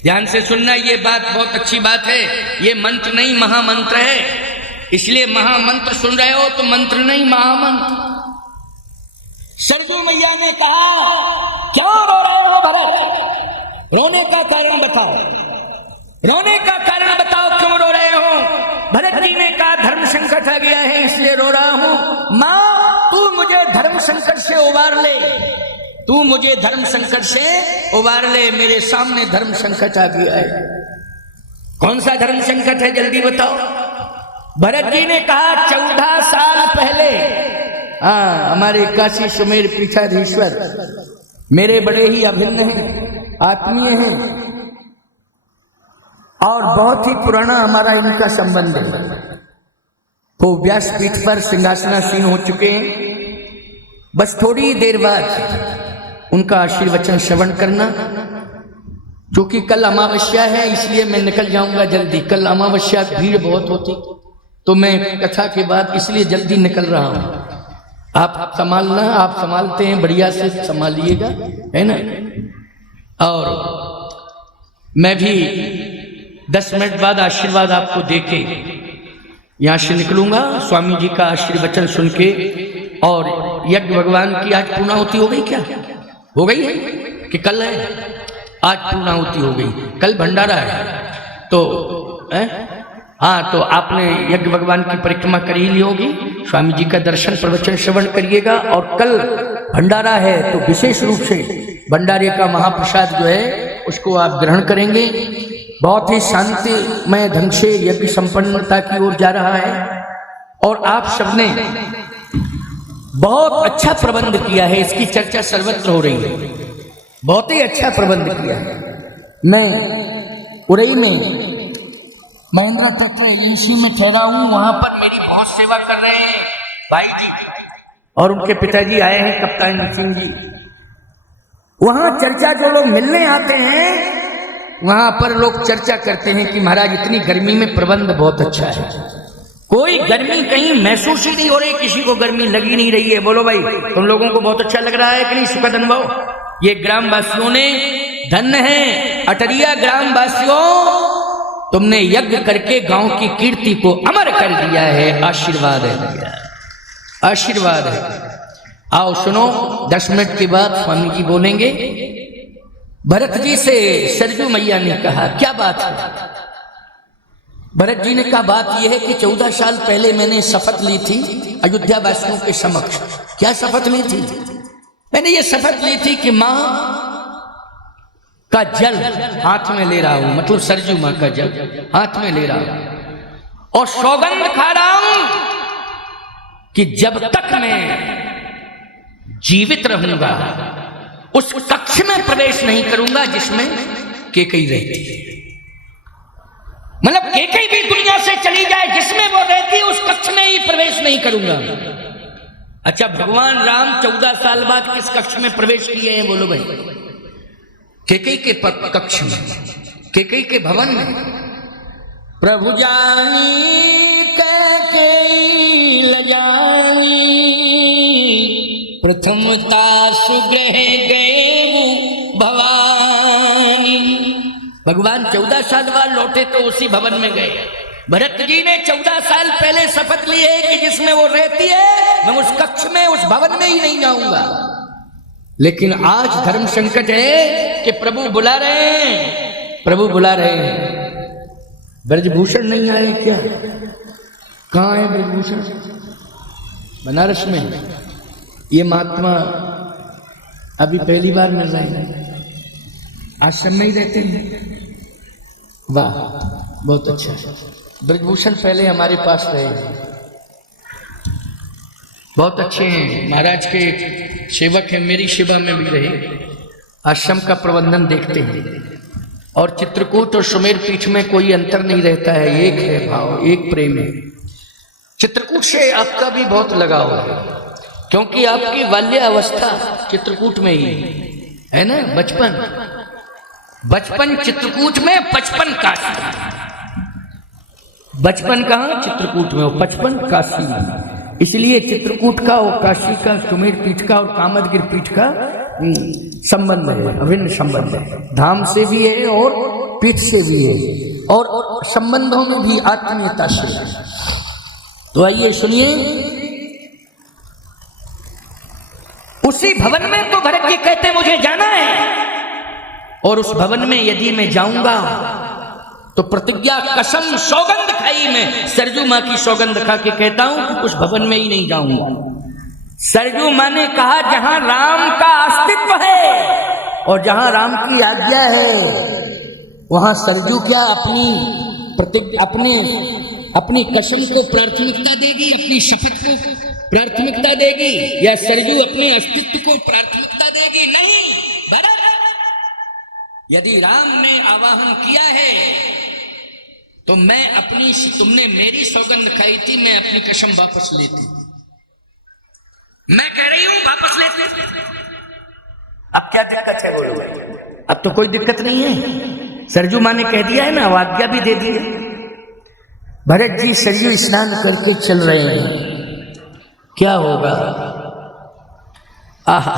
ध्यान से सुनना, ये बात बहुत अच्छी बात है। ये मंत्र नहीं, महामंत्र है। इसलिए महामंत्र सुन रहे हो तो मंत्र नहीं, महामंत्र। सरजू मैया ने कहा क्यों रो रहे हो भरत? रोने का कारण बताओ, रोने का कारण बताओ, क्यों रो रहे हो? भरत जी ने कहा धर्म संकट आ गया है इसलिए रो रहा हूं। मां, तू मुझे धर्म संकट से उबार ले, तू मुझे धर्म संकट से उबार ले। मेरे सामने धर्म संकट आ गया है। कौन सा धर्म संकट है? जल्दी बताओ। भरत जी ने कहा 14 साल पहले, हाँ, हमारे काशी सुमेर पीठाधीश्वर मेरे बड़े ही अभिन्न हैं, आत्मीय हैं और बहुत ही पुराना हमारा इनका संबंध है। वो व्यासपीठ पर सिंहासनासीन हो चुके हैं। बस थोड़ी देर बाद उनका आशीर्वचन श्रवण करना, क्योंकि कल अमावस्या है इसलिए मैं निकल जाऊंगा जल्दी। कल अमावस्या भीड़ बहुत होती तो मैं कथा के बाद इसलिए जल्दी निकल रहा हूं। आप संभालना, आप संभालते हैं, बढ़िया से संभालिएगा, है ना। और मैं भी 10 मिनट बाद आशीर्वाद आपको देके यहां से निकलूंगा, स्वामी जी का आशीर्वचन सुन के। और यज्ञ भगवान की आज पूर्णाहुति हो गई क्या? हो गई है कि कल है? आज पूर्णाहुति हो गई, कल भंडारा है। तो हाँ, तो आपने यज्ञ भगवान की परिक्रमा कर ही ली होगी। स्वामी जी का दर्शन प्रवचन श्रवण करिएगा। और कल भंडारा है तो विशेष रूप से भंडारे का महाप्रसाद जो है उसको आप ग्रहण करेंगे। बहुत ही शांतिमय ढंग से यज्ञ संपन्नता की ओर जा रहा है और आप सबने बहुत अच्छा प्रबंध किया है। इसकी चर्चा सर्वत्र हो रही है। बहुत ही अच्छा प्रबंध किया है। मैं उरई में महिंद्रा ट्रैक्टर एजेंसी में ठहरा हूं, वहां पर मेरी बहुत सेवा कर रहे हैं भाई जी और उनके पिताजी आए हैं कप्तान सिंह जी। वहां चर्चा जो लोग मिलने आते हैं वहां पर लोग चर्चा करते हैं कि महाराज इतनी गर्मी में प्रबंध बहुत अच्छा है। कोई गर्मी कहीं महसूस ही नहीं हो रही, किसी को गर्मी लगी नहीं रही है। बोलो भाई, तुम लोगों को बहुत अच्छा लग रहा है कि नहीं? सुखद अनुभव। ये ग्रामवासियों ने धन्य है अटरिया ग्रामवासियों, तुमने यज्ञ करके गांव की कीर्ति को अमर कर दिया है। आशीर्वाद है, आशीर्वाद है। आओ सुनो, 10 मिनट के बाद स्वामी जी बोलेंगे। भरत जी से सरजू मैया ने कहा, क्या बात है? भरत जी ने कहा, बात यह है कि 14 साल पहले मैंने शपथ ली थी अयोध्या वासियों के समक्ष। क्या शपथ ली थी? मैंने ये शपथ ली थी कि मां का जल हाथ में ले रहा हूं, मतलब सरजू मां का जल हाथ में ले रहा हूं और सौगंध खा रहा हूं कि जब तक मैं जीवित रहूंगा उस कक्ष में प्रवेश नहीं करूंगा जिसमें केकई रहती है। मतलब केकई भी दुनिया से चली जाए, जिसमें वो रहती है उस कक्ष में ही प्रवेश नहीं करूंगा। अच्छा, भगवान राम 14 साल बाद किस कक्ष में प्रवेश किए हैं? बोलो भाई। केकई के कक्ष में, केकई के भवन में। प्रभु जानी केकई लजानी, प्रथमता सुग्रह गए भवानी। भगवान 14 साल बाद लौटे तो उसी भवन में गए। भरत जी ने 14 साल पहले शपथ ली है कि जिसमें वो रहती है मैं उस कक्ष में, उस भवन में ही नहीं जाऊंगा। लेकिन आज धर्म संकट है कि प्रभु बुला रहे हैं, प्रभु बुला रहे हैं। ब्रजभूषण नहीं आए क्या? कहाँ है ब्रजभूषण? बनारस में। ये महात्मा अभी पहली बार मिल रहे हैं, आश्रम में ही रहते हैं। वाह, बहुत अच्छा। ब्रजभूषण पहले हमारे पास रहे, बहुत अच्छे हैं, महाराज के सेवक हैं, मेरी सेवा में भी रहे, आश्रम का प्रबंधन देखते हैं। और चित्रकूट और सुमेर पीठ में कोई अंतर नहीं रहता है, एक है भाव, एक प्रेम है। चित्रकूट से आपका भी बहुत लगाव है क्योंकि आपकी बाल्यावस्था चित्रकूट में ही है ना। बचपन चित्रकूट में, 55 काशी। बचपन कहाँ? चित्रकूट में, 55 काशी में। इसलिए चित्रकूट का और काशी का, सुमेर पीठ का और कामदगिर पीठ का संबंध है, अभिन्न संबंध है। धाम से भी है और पीठ से भी है और संबंधों में भी आत्मीयता से है। तो आइए सुनिए, उसी भवन में तो भरत जी कहते मुझे जाना है और उस भवन में यदि मैं जाऊंगा तो प्रतिज्ञा, कसम, सौगंध खाई मैं, सरजू मां की सौगंध खा के कहता हूं कि उस भवन में ही नहीं जाऊंगा। सरजू मां ने कहा, जहां राम का अस्तित्व है और जहां राम की आज्ञा है वहां सरजू क्या अपनी कसम को प्राथमिकता देगी, अपनी शपथ को प्राथमिकता देगी, या सरजू अपने अस्तित्व को प्राथमिकता देगी? नहीं भरत, यदि राम ने आवाहन किया है तो मैं तुमने मेरी सौगंध खाई थी, मैं अपनी कसम वापस लेती। मैं कह रही हूं वापस लेती। अब क्या दिक्कत है? बोलो भाई। अब तो कोई दिक्कत नहीं है, सरजू मां ने कह दिया है ना, आज्ञा भी दे दी है। भरत जी सरयू स्नान करके चल रहे हैं, क्या होगा? आहा,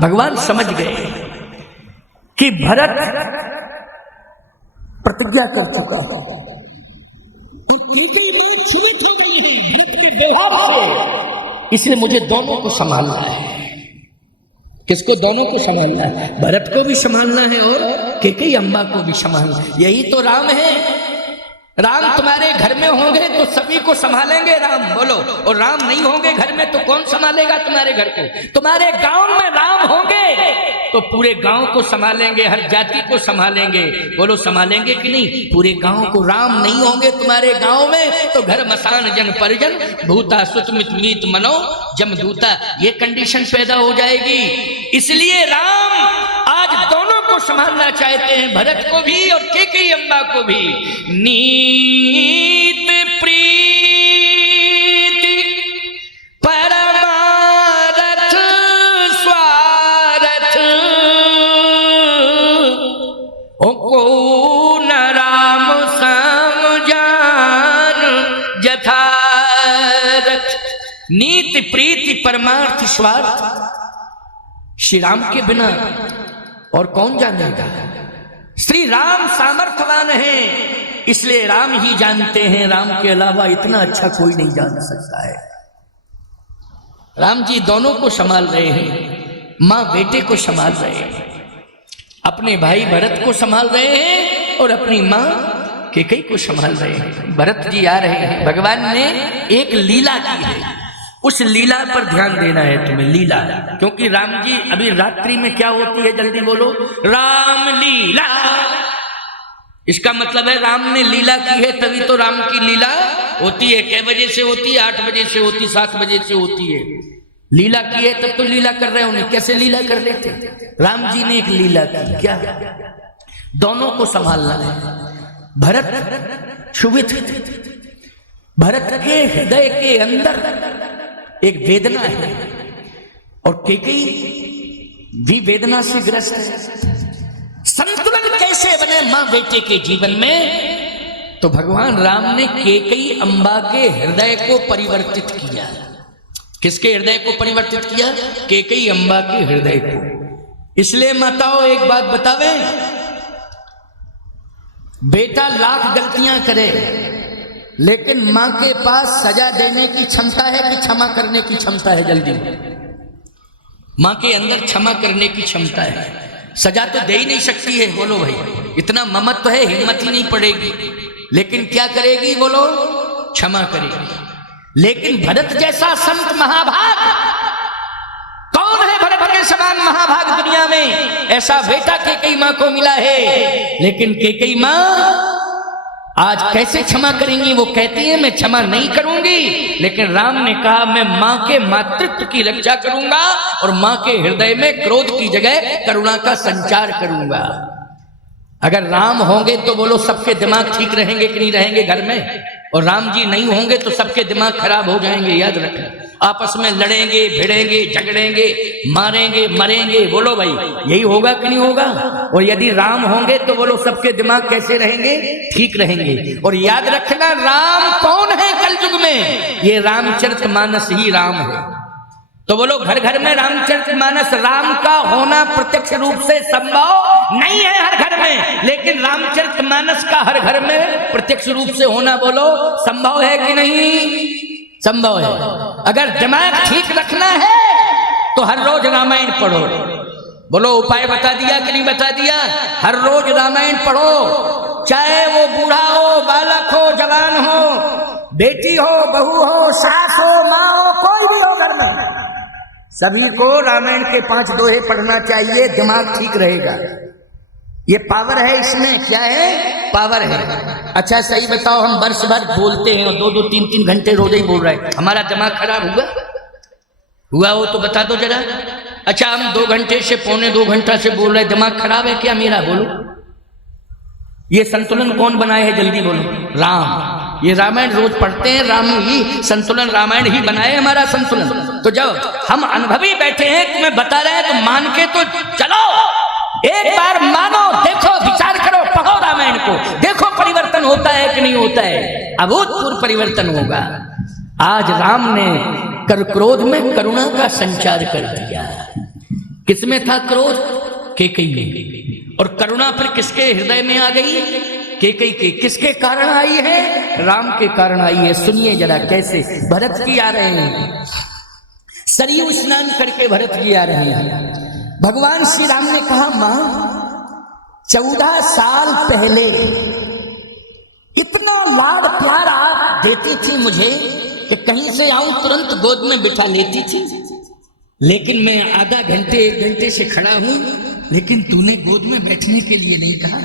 भगवान समझ गए कि भरत प्रतिज्ञा कर चुका है, इसलिए मुझे दोनों को संभालना है। किसको? दोनों को संभालना है, भरत को भी संभालना है और केकई अम्बा को भी संभालना है। यही तो राम है। राम तुम्हारे घर में होंगे तो सभी को संभालेंगे राम, बोलो। और राम नहीं होंगे घर में तो कौन संभालेगा तुम्हारे घर को? तुम्हारे गांव में राम होंगे तो पूरे गांव को संभालेंगे, हर जाति को संभालेंगे। बोलो संभालेंगे कि नहीं पूरे गांव को? राम नहीं होंगे तुम्हारे गांव में तो घर मसान जन परिजन भूता सुत मित मीत मनो जमदूता, ये कंडीशन पैदा हो जाएगी। इसलिए राम आज दोनों को संभालना चाहते हैं, भरत को भी और कैकेयी अम्बा को भी। नीत प्रीति परमारथ स्वारथ को न राम समझान जथारथ। नीति प्रीति परमार्थ स्वार्थ श्री राम के बिना और कौन जानेगा? श्री राम सामर्थ्यवान हैं, इसलिए राम ही जानते हैं। राम के अलावा इतना अच्छा कोई नहीं जान सकता है। राम जी दोनों को संभाल रहे हैं, मां बेटे को संभाल रहे हैं, अपने भाई भरत को संभाल रहे हैं और अपनी मां कैकेयी को संभाल रहे हैं। भरत जी आ रहे हैं, भगवान ने एक लीला की है, उस लीला पर ध्यान देना है तुम्हें। लीला, क्योंकि राम जी अभी रात्रि में क्या होती है जल्दी बोलो? राम लीला। इसका मतलब है राम ने लीला की है तभी तो राम की लीला होती है। कै बजे से होती है? 8 बजे से होती, 7 बजे से होती है। लीला की है तब तो लीला कर रहे होंगे। कैसे लीला कर लेते? राम जी ने एक लीला की। क्या? दोनों को संभालना है। भरत क्षुभित, भरत के हृदय के अंदर एक वेदना है और कैकेयी भी वेदना से ग्रस्त है। संतुलन कैसे बने मां बेटे के जीवन में? तो भगवान राम ने कैकेयी अम्बा के हृदय को परिवर्तित किया। किसके हृदय को परिवर्तित किया? कैकेयी अम्बा के हृदय को। इसलिए माताओं एक बात बतावे, बेटा लाख गलतियां करे लेकिन मां के पास सजा देने की क्षमता है कि क्षमा करने की क्षमता है? जल्दी, मां के अंदर क्षमा करने की क्षमता है। सजा तो दे ही नहीं सकती है, बोलो भाई, इतना ममत्व है, हिम्मत ही नहीं पड़ेगी। लेकिन क्या करेगी? बोलो, क्षमा करेगी। लेकिन भरत जैसा संत महाभाग कौन है? भरत के समान महाभाग दुनिया में ऐसा बेटा कैकेयी मां को मिला है। लेकिन कैकेयी मां आज कैसे क्षमा करेंगी? वो कहती है मैं क्षमा नहीं करूंगी, लेकिन राम ने कहा मैं मां के मातृत्व की रक्षा करूंगा और मां के हृदय में क्रोध की जगह करुणा का संचार करूंगा। अगर राम होंगे तो बोलो सबके दिमाग ठीक रहेंगे कि नहीं रहेंगे घर में? और राम जी नहीं होंगे तो सबके दिमाग खराब हो जाएंगे। याद रखना, आपस में लड़ेंगे, भिड़ेंगे, झगड़ेंगे, मारेंगे, मरेंगे। बोलो भाई, यही होगा कि नहीं होगा? और यदि राम होंगे तो बोलो सबके दिमाग कैसे रहेंगे? ठीक रहेंगे। और याद रखना, राम कौन है कलयुग में? ये रामचरितमानस ही राम है। तो बोलो घर घर में रामचरितमानस, राम का होना प्रत्यक्ष रूप से संभव नहीं है हर घर में, लेकिन रामचरितमानस का हर घर में प्रत्यक्ष रूप से होना बोलो संभव है कि नहीं? संभव है। अगर दिमाग ठीक रखना है तो हर रोज रामायण पढ़ो। बोलो उपाय बता दिया कि नहीं बता दिया? हर रोज रामायण पढ़ो, चाहे वो बूढ़ा हो, बालक हो, जवान हो, बेटी हो, बहू हो, सास हो, माँ हो, कोई भी हो घर में, सभी को रामायण के 5 दोहे पढ़ना चाहिए। दिमाग ठीक रहेगा। ये पावर है इसमें। क्या है? पावर है। अच्छा सही बताओ, हम वर्ष भर बोलते हैं और 2-2, 3-3 घंटे रोज ही बोल रहे हैं, हमारा दिमाग खराब हुआ हो तो बता दो जरा। अच्छा हम 2 घंटे से 1.25-2 घंटा से बोल रहे हैं, दिमाग खराब है क्या मेरा? बोलो, ये संतुलन कौन बनाए है? जल्दी बोलो। राम। ये रामायण रोज पढ़ते हैं, राम ही संतुलन, रामायण ही बनाए हमारा संतुलन। तो जब हम अनुभवी बैठे हैं तुम्हें बता रहे हैं तो मान के तो चलो, एक बार मानो, देखो, विचार करो, पढ़ो रामायण को, देखो परिवर्तन होता है कि नहीं होता है। अभूतपूर्व परिवर्तन होगा। आज राम ने कर क्रोध में करुणा का संचार कर दिया। किसमें था क्रोध? कैकेयी में। और करुणा फिर किसके हृदय में आ गई? कैकेयी के। किसके कारण आई है? राम के कारण आई है। सुनिए जरा कैसे। भरत जी आ रहे हैं, सरयू स्नान करके भरत जी आ रहे हैं। भगवान श्री राम ने कहा मां 14 साल पहले इतना लाड प्यार आप देती थी मुझे कि कहीं से आऊं तुरंत गोद में बिठा लेती थी। लेकिन मैं आधा घंटे 1 घंटे से खड़ा हूं, लेकिन तूने गोद में बैठने के लिए नहीं कहा।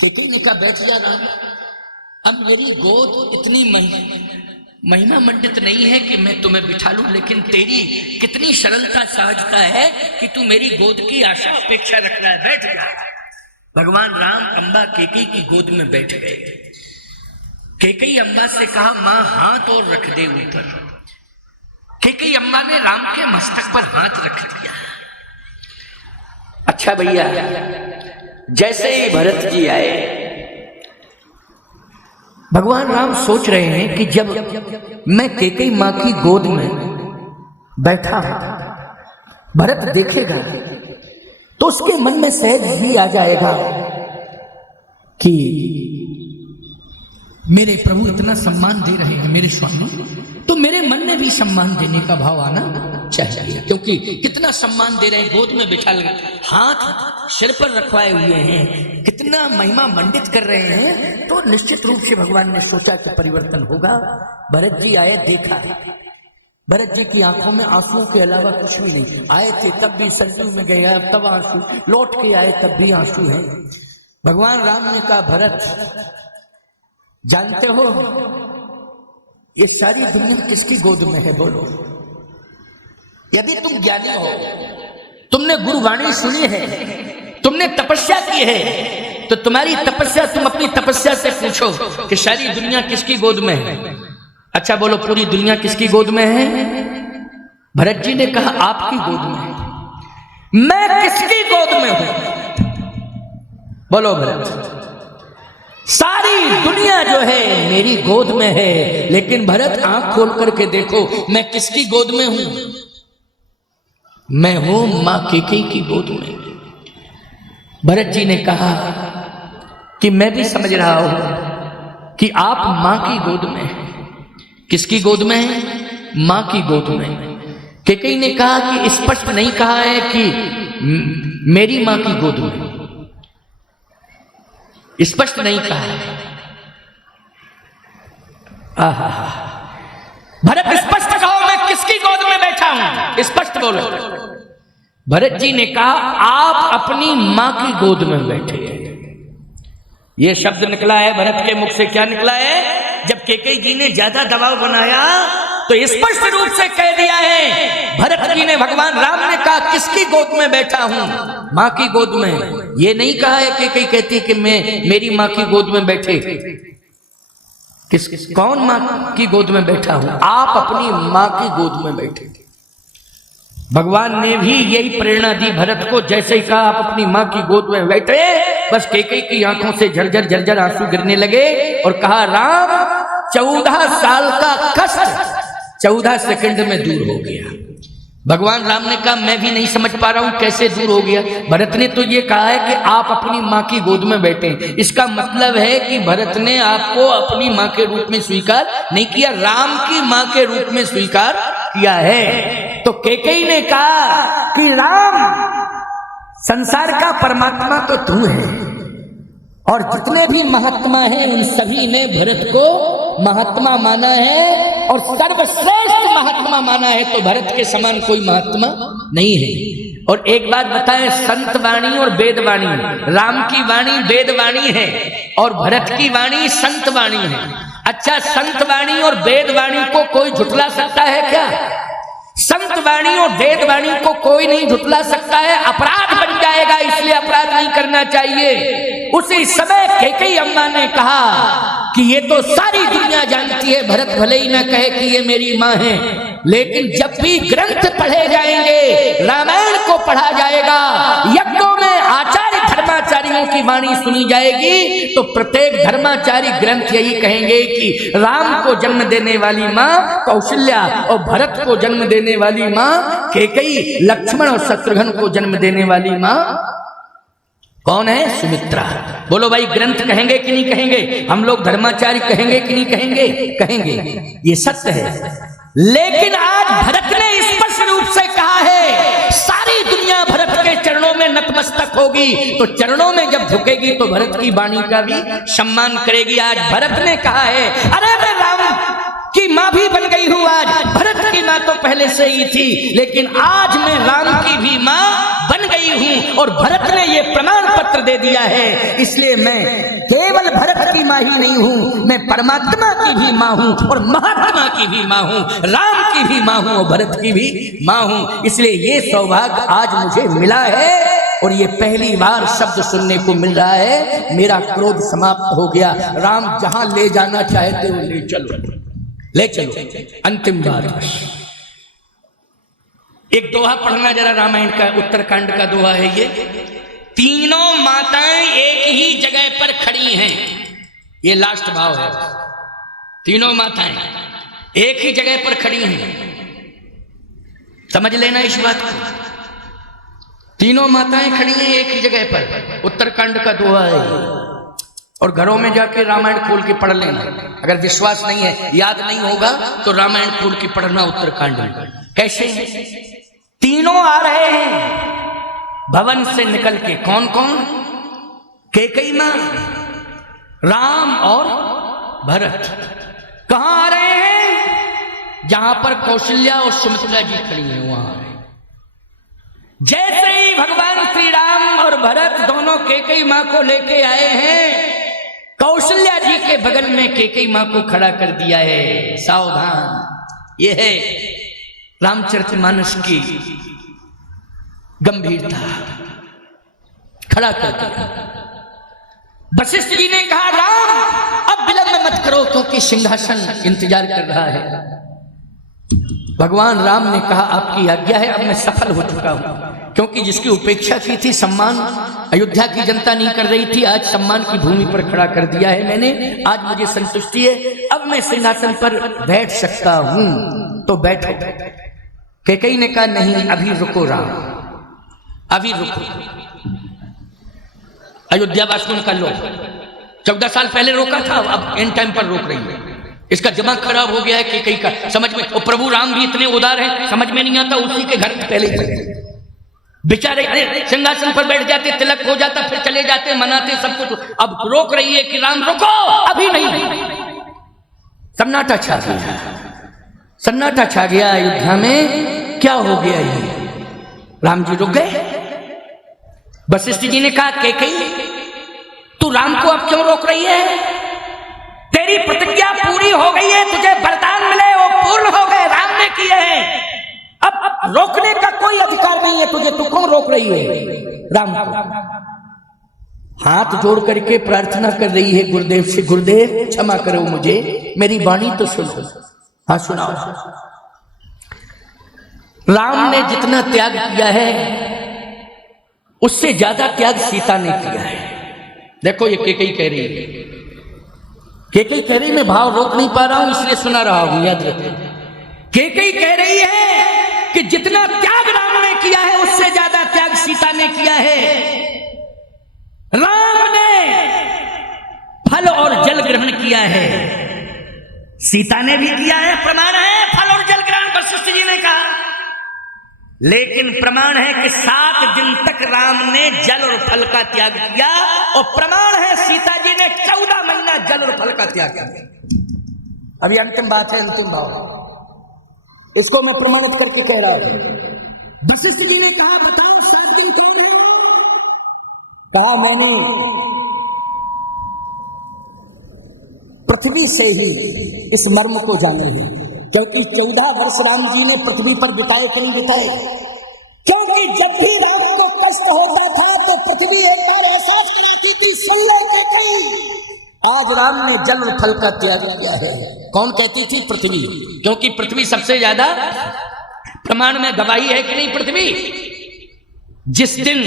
केकई ने कहा बैठ जा राम, अब मेरी गोद इतनी महिमा मंडित नहीं है कि मैं तुम्हें बिठा लूं, लेकिन तेरी कितनी सरलता सहजता है कि तू मेरी गोद की आशा अपेक्षा रख रहा है, बैठ जा। भगवान राम अम्बा केकई की गोद में बैठ गए। केकई अम्बा से कहा मां हाथ और रख दे ऊपर। केकई अम्बा ने राम के मस्तक पर हाथ रख दिया। अच्छा भैया, जैसे ही भरत जी आए, भगवान राम सोच रहे हैं कि जब मैं केकई मां की गोद में बैठा हूं, भरत देखेगा तो उसके मन में सहज भी आ जाएगा कि मेरे प्रभु इतना सम्मान दे रहे हैं मेरे स्वामी, तो मेरे मन में भी सम्मान देने का भाव आना चाहिए, क्योंकि कितना सम्मान दे रहे हैं, गोद में बिठा लगे, हाथ सिर पर रखवाए हुए हैं, कितना महिमा मंडित कर रहे हैं। तो निश्चित रूप से भगवान ने सोचा कि परिवर्तन होगा। भरत जी आए, देखा, भरत जी की आंखों में आंसुओं के अलावा कुछ भी नहीं। आए थे तब भी सरजू में गए, तब आंसू, लौट के आए तब भी आंसू हैं। भगवान राम ने कहा भरत जानते हो ये सारी दुनिया किसकी गोद में है, बोलो। यदि तुम ज्ञानी हो, तुमने गुरुवाणी सुनी है, तुमने तपस्या की है, तो तुम्हारी तपस्या, तुम अपनी तपस्या से पूछो कि सारी दुनिया किसकी गोद में है। अच्छा बोलो, पूरी दुनिया किसकी गोद में है? भरत जी ने कहा आपकी गोद में है। मैं किसकी गोद में हूं? बोलो भरत। सारी दुनिया जो है मेरी गोद में है, लेकिन भरत आंख खोल करके देखो मैं किसकी गोद में हूं? मैं हूं मां केकई की गोद में। भरत जी ने कहा कि मैं भी समझ रहा हूं कि आप मां की गोद में हैं। किसकी गोद में है? मां की गोद में। केकई ने कहा कि स्पष्ट नहीं कहा है कि मेरी मां की गोद में, स्पष्ट नहीं कहा है। आहा, भरत स्पष्ट कहो मैं किसकी गोद में बैठा हूं, स्पष्ट बोलो। भरत जी ने कहा आप अपनी मां की गोद में बैठे हैं। यह शब्द निकला है भरत के मुख से। क्या निकला है? जब केकई जी ने ज्यादा दबाव बनाया तो स्पष्ट रूप से कह दिया है। भरत जी ने, भगवान राम ने कहा किसकी गोद में बैठा हूं? मां की गोद में। ये नहीं कहा है कि केकई कहती कि मैं मेरी मां की गोद में बैठे। कौन मां की गोद में बैठा हूं? आप अपनी मां की गोद में बैठे। भगवान ने भी यही प्रेरणा दी भरत को। जैसे ही कहा आप अपनी मां की गोद में बैठे, बस केकई की आंखों से झरझर झरझर आंसू गिरने लगे और कहा राम 14 साल का कष्ट 14 सेकंड में दूर हो गया। भगवान राम ने कहा मैं भी नहीं समझ पा रहा हूं कैसे दूर हो गया। भरत ने तो ये कहा है कि आप अपनी मां की गोद में बैठे। इसका मतलब है कि भरत ने आपको अपनी मां के रूप में स्वीकार नहीं किया, राम की मां के रूप में स्वीकार किया है। तो केकई ने कहा कि राम संसार का परमात्मा तो तू है, और जितने भी महात्मा हैं उन सभी ने भरत को महात्मा माना है और सर्वश्रेष्ठ महात्मा माना है। तो भरत के समान कोई महात्मा नहीं है। और एक बात बताएं, संत वाणी और वेद वाणी, राम की वाणी वेद वाणी है और भरत की वाणी संत वाणी है। अच्छा, संत वाणी और वेद वाणी को कोई झुठला सकता है क्या? संत वाणी और वेद वाणी को कोई नहीं झुठला सकता है। अपराध बन जाएगा, इसलिए अपराध नहीं करना चाहिए। उसी समय केकई अम्मा ने कहा कि ये तो सारी दुनिया जानती है, भरत भले ही ना कहे कि ये मेरी मां है, लेकिन जब भी ग्रंथ पढ़े जाएंगे, रामायण को पढ़ा जाएगा, यज्ञों में आचार्य धर्माचार्यों की वाणी सुनी जाएगी, तो प्रत्येक धर्माचार्य ग्रंथ यही कहेंगे कि राम को जन्म देने वाली मां कौशल्या और भरत को जन्म देने वाली मां केकई, लक्ष्मण और शत्रुघ्न को जन्म देने वाली मां कौन है? सुमित्रा। बोलो भाई, ग्रंथ कहेंगे कि नहीं कहेंगे? हम लोग धर्माचार्य कहेंगे कि नहीं कहेंगे? कहेंगे, ये सत्य है। लेकिन आज भरत ने स्पष्ट रूप से कहा है सारी दुनिया भरत के चरणों में नतमस्तक होगी, तो चरणों में जब झुकेगी तो भरत की वाणी का भी सम्मान करेगी। आज भरत ने कहा है, अरे मैं राम की मां भी बन गई हूं, आज भरत की माँ तो पहले से ही थी, लेकिन आज मैं राम की भी माँ बन गई हूं और भरत ने ये प्रमाण पत्र दे दिया है। इसलिए मैं केवल भरत की माँ ही नहीं हूं, मैं परमात्मा की भी माँ हूं और महात्मा की भी माँ हूं, राम की भी माँ हूं और भरत की भी माँ हूं। इसलिए ये सौभाग्य आज मुझे मिला है और ये पहली बार शब्द सुनने को मिल रहा है, मेरा क्रोध समाप्त हो गया। राम जहां ले जाना चाहते हो ले चलो, ले चलो। अंतिम बात, एक दोहा पढ़ना जरा रामायण का, उत्तरकांड का दोहा है ये। तीनों माताएं एक ही जगह पर खड़ी हैं, ये लास्ट भाव है। तीनों माताएं एक ही जगह पर खड़ी हैं, समझ लेना इस बात को। तीनों माताएं खड़ी हैं एक ही जगह पर, उत्तरकांड का दोहा है। और घरों में जाके रामायण खोल के पढ़ लेना, अगर विश्वास नहीं है, याद नहीं होगा तो रामायण खोल के पढ़ना उत्तरकांड में। कैसे? तीनों आ रहे हैं भवन से निकल के। कौन कौन? कैकेयी मां, राम और भरत। कहां आ रहे हैं? जहां पर कौशल्या और सुमित्रा जी खड़ी हैं वहां। जैसे ही भगवान श्री राम और भरत दोनों कैकेयी मां को लेके आए हैं, कौशल्या जी के बगल में कैकेयी मां को खड़ा कर दिया है। सावधान, यह है रामचरितमानस की गंभीरता। खड़ा कर दिया। वशिष्ठ जी ने कहा, राम अब विलंब मत करो क्योंकि सिंहासन इंतजार कर रहा है। भगवान राम ने कहा, आपकी आज्ञा है, अब मैं सफल हो चुका हूं। क्योंकि जिसकी उपेक्षा की थी, सम्मान अयोध्या की जनता नहीं कर रही थी, आज सम्मान की भूमि पर खड़ा कर दिया है मैंने। आज मुझे संतुष्टि है, अब मैं सिंहासन पर बैठ सकता हूं। तो बैठो। कैकेयी ने कहा, नहीं अभी रुको राम, अभी रुको। अयोध्या वासियों का लो, 14 साल पहले रोका था, अब एंड टाइम पर रोक रही है। इसका दिमाग खराब हो गया है कैकेयी का, समझ में। और प्रभु राम भी इतने उदार हैं, समझ में नहीं आता, उसी के घर पहले ही बेचारे, अरे सिंहासन पर बैठ जाते, तिलक हो जाता, फिर चले जाते, मनाते सब कुछ। अब रोक रही है कि राम रुको, अभी नहीं। सन्नाटा छा गया, सन्नाटा छा गया अयोध्या में। क्या हो गया ये? राम जी रुक गए। वशिष्ठ जी ने कहा, कैकेयी तू राम को अब क्यों रोक रही है? तेरी प्रतिज्ञा पूरी हो गई है, तुझे वरदान मिले वो पूर्ण हो गए, राम ने किए हैं। अब रोकने का कोई अधिकार नहीं है तुझे, तू क्यों रोक रही है राम को? हाथ जोड़ करके प्रार्थना कर रही है गुरुदेव से, गुरुदेव क्षमा करो मुझे, मेरी वाणी तो सुनो। हाँ सुनाओ। राम ने जितना त्याग किया है उससे ज्यादा त्याग सीता ने किया है। देखो ये कैकेयी कह रही है, कैकेयी कह रही, मैं भाव रोक नहीं पा रहा हूं इसलिए सुना रहा हूं, याद रखिए। कैकेयी कह रही है कि जितना त्याग राम ने किया है उससे ज्यादा त्याग सीता ने किया है। राम ने फल और जल ग्रहण किया है, सीता ने भी किया है, प्रमाण है फल और जल ग्रहण, वशिष्ठ जी ने कहा। लेकिन प्रमाण है कि 7 दिन तक राम ने जल और फल का त्याग किया, और प्रमाण है सीता जी ने 14 महीना जल और फल का त्याग किया। अभी अंतिम बात है, अंतिम भाव, इसको मैं प्रमाणित करके कह रहा हूं। वशिष्ठ जी ने कहा, बताओ 7 दिन कौन है? कहा, मैंने पृथ्वी से ही इस मर्म को जाना है, क्योंकि 14 वर्ष राम जी ने पृथ्वी पर बिताए कि नहीं बिताए? क्योंकि जब भी राम को कष्ट होता था तो पृथ्वी एक बार एहसास करती थी, सुन लो कैकेयी, आज राम ने जल और फल का त्याग किया है। कौन कहती थी? पृथ्वी। क्योंकि पृथ्वी सबसे ज्यादा प्रमाण में गवाही है कि नहीं पृथ्वी। जिस दिन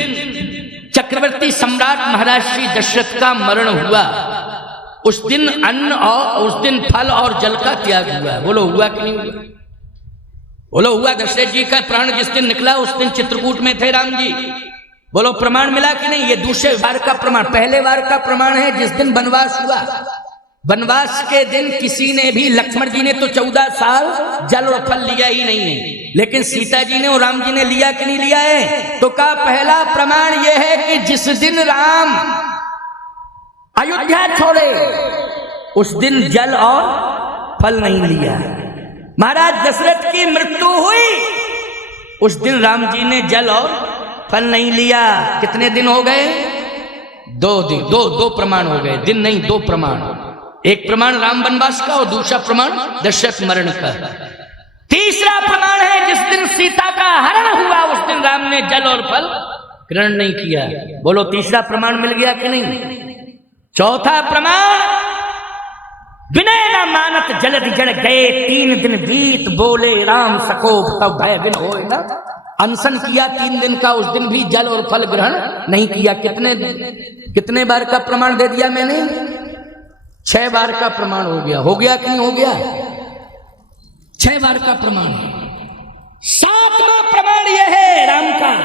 चक्रवर्ती सम्राट महाराज श्री दशरथ का मरण हुआ, उस दिन अन्न और उस दिन फल और जल का त्याग हुआ। बोलो हुआ कि नहीं हुआ? बोलो हुआ। दशरथ जी का प्राण जिस दिन निकला उस दिन चित्रकूट में थे राम जी। बोलो प्रमाण मिला कि नहीं? ये दूसरे बार का प्रमाण। पहले बार का प्रमाण है जिस दिन वनवास हुआ। वनवास के दिन किसी ने भी, लक्ष्मण जी ने तो 14 साल जल और फल लिया ही नहीं है, लेकिन सीता जी ने और राम जी ने लिया कि नहीं लिया है? तो का पहला प्रमाण यह है कि जिस दिन राम अयोध्या छोड़े उस दिन जल और फल नहीं लिया। महाराज दशरथ की मृत्यु हुई, उस दिन राम जी ने जल और फल नहीं लिया। कितने दिन हो गए? 2 दिन। दो प्रमाण हो गए, दिन नहीं 2 प्रमाण। एक प्रमाण राम वनवास का और दूसरा प्रमाण दशरथ मरण का। तीसरा प्रमाण है जिस दिन सीता का हरण हुआ उस दिन राम ने जल और फल ग्रहण नहीं किया। बोलो तीसरा प्रमाण मिल गया कि नहीं? चौथा प्रमाण, विनय न मानत जलधि जड़ गए, 3 दिन बीत बोले राम सकोप तब भय बिन होए न। अनशन किया 3 दिन का, उस दिन भी जल और फल ग्रहण नहीं किया। कितने बार का प्रमाण दे दिया मैंने? 6 बार का प्रमाण हो गया। हो गया कि नहीं हो गया? 6 बार का प्रमाण। 7वां प्रमाण यह है राम का,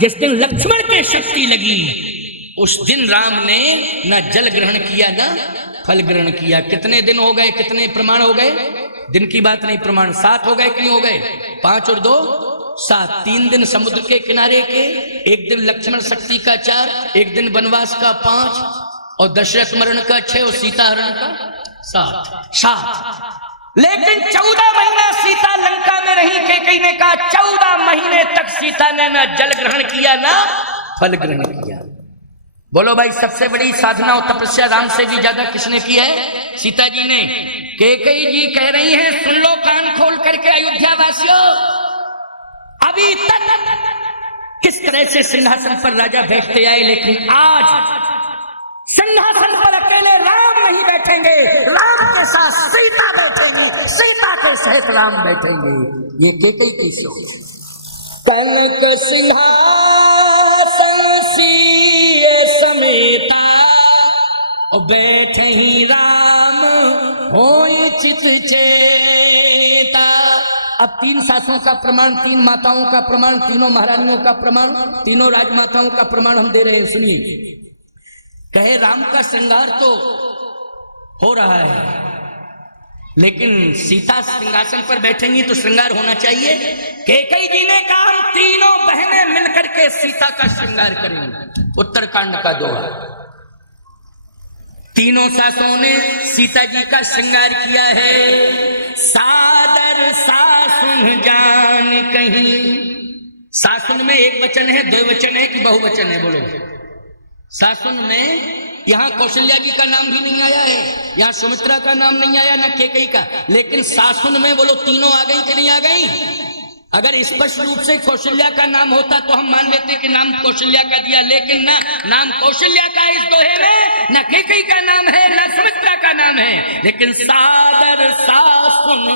जिस दिन लक्ष्मण के शक्ति लगी उस दिन राम ने न जल ग्रहण किया न फल ग्रहण किया। कितने दिन हो गए? कितने प्रमाण हो गए? दिन की बात नहीं, प्रमाण 7 हो गए कि नहीं हो गए? 5 और 2 7। 3 दिन समुद्र के किनारे के, 1 दिन लक्ष्मण शक्ति का 4, 1 दिन वनवास का 5 और दशरथ मरण का 6 और सीता हरण का 7। लेकिन 14 महीना सीता लंका में रही। कैकेयी ने कहा 14 महीने तक सीता ने ना जल ग्रहण किया ना फल ग्रहण किया। बोलो भाई, सबसे बड़ी साधना और तपस्या राम से भी ज्यादा किसने की है? सीता जी ने। कैकेयी जी कह रही हैं, सुन लो कान खोल करके अयोध्या वासियों, अभी तक किस तरह से सिंहासन पर राजा बैठते आए, लेकिन आज सिंहासन पर अकेले राम नहीं बैठेंगे, राम के साथ सीता बैठेंगी, सीता के सहित राम बैठेंगे। ये कैकेयी की सोच। कनक सिंहासन सिए समेता और बैठे ही राम होई चित चेता। अब 3 सासों का प्रमाण, 3 माताओं का प्रमाण, तीनों महारानियों का प्रमाण, तीनों राजमाताओं का प्रमाण हम दे रहे हैं। सुनिए, कहे राम का श्रृंगार तो हो रहा है, लेकिन सीता सिंहासन पर बैठेंगी तो श्रृंगार होना चाहिए। कैकेयी जी ने कहा हम तीनों बहनें मिलकर के सीता का श्रृंगार करेंगे। उत्तरकांड का दोहा। तीनों सासों ने सीता जी का श्रृंगार किया है। सादर सासुन जान कहीं। सासुन में एक वचन है, 2 वचन है कि बहुवचन है? बोलो। सासुन में यहाँ कौशल्या जी का नाम भी नहीं आया है, यहाँ सुमित्रा का नाम नहीं आया, ना कैकेयी का। लेकिन सासुन में बोलो तीनों आ गई कि नहीं आ गई? अगर स्पष्ट रूप से कौशल्या का नाम होता तो हम मान लेते कि नाम कौशल्या का दिया, लेकिन ना नाम कौशल्या का इस दोहे में, ना कैकेयी का नाम है, ना सुमित्रा का नाम है। लेकिन सादर सासुन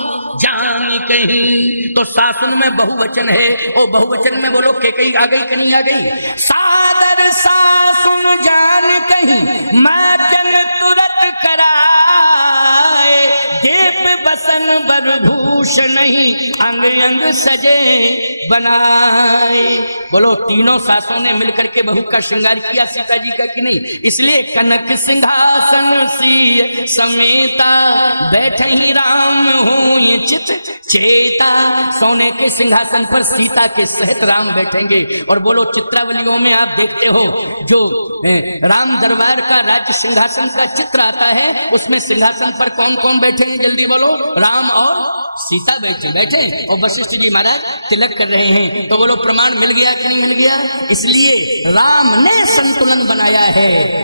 जान कहीं, तो सासुन में बहुवचन है और बहुवचन में बोलो कैकेयी आ गई कि नहीं आ गई? सादर सासुन जान कहीं माजन तुरत कराए, दीप बसन बरभूषण नहीं अंग अंग सजे बनाए। बोलो तीनों सासों ने मिलकर के बहू का श्रृंगार किया सीता जी का कि नहीं? इसलिए कनक सिंहासन सी समेता बैठे ही राम हुई चित चेता। सोने के सिंहासन पर सीता के सहित राम बैठेंगे। और बोलो चित्रावलियों में आप देखते हो जो राम दरबार का राज्य सिंहासन का चित्र आता है, उसमें सिंहासन पर कौन कौन बैठे हैं? जल्दी बोलो। राम और सीता बैठे और वशिष्ठ जी महाराज तिलक कर रहे हैं। तो बोलो प्रमाण मिल गया कि नहीं मिल गया? इसलिए राम ने संतुलन बनाया है।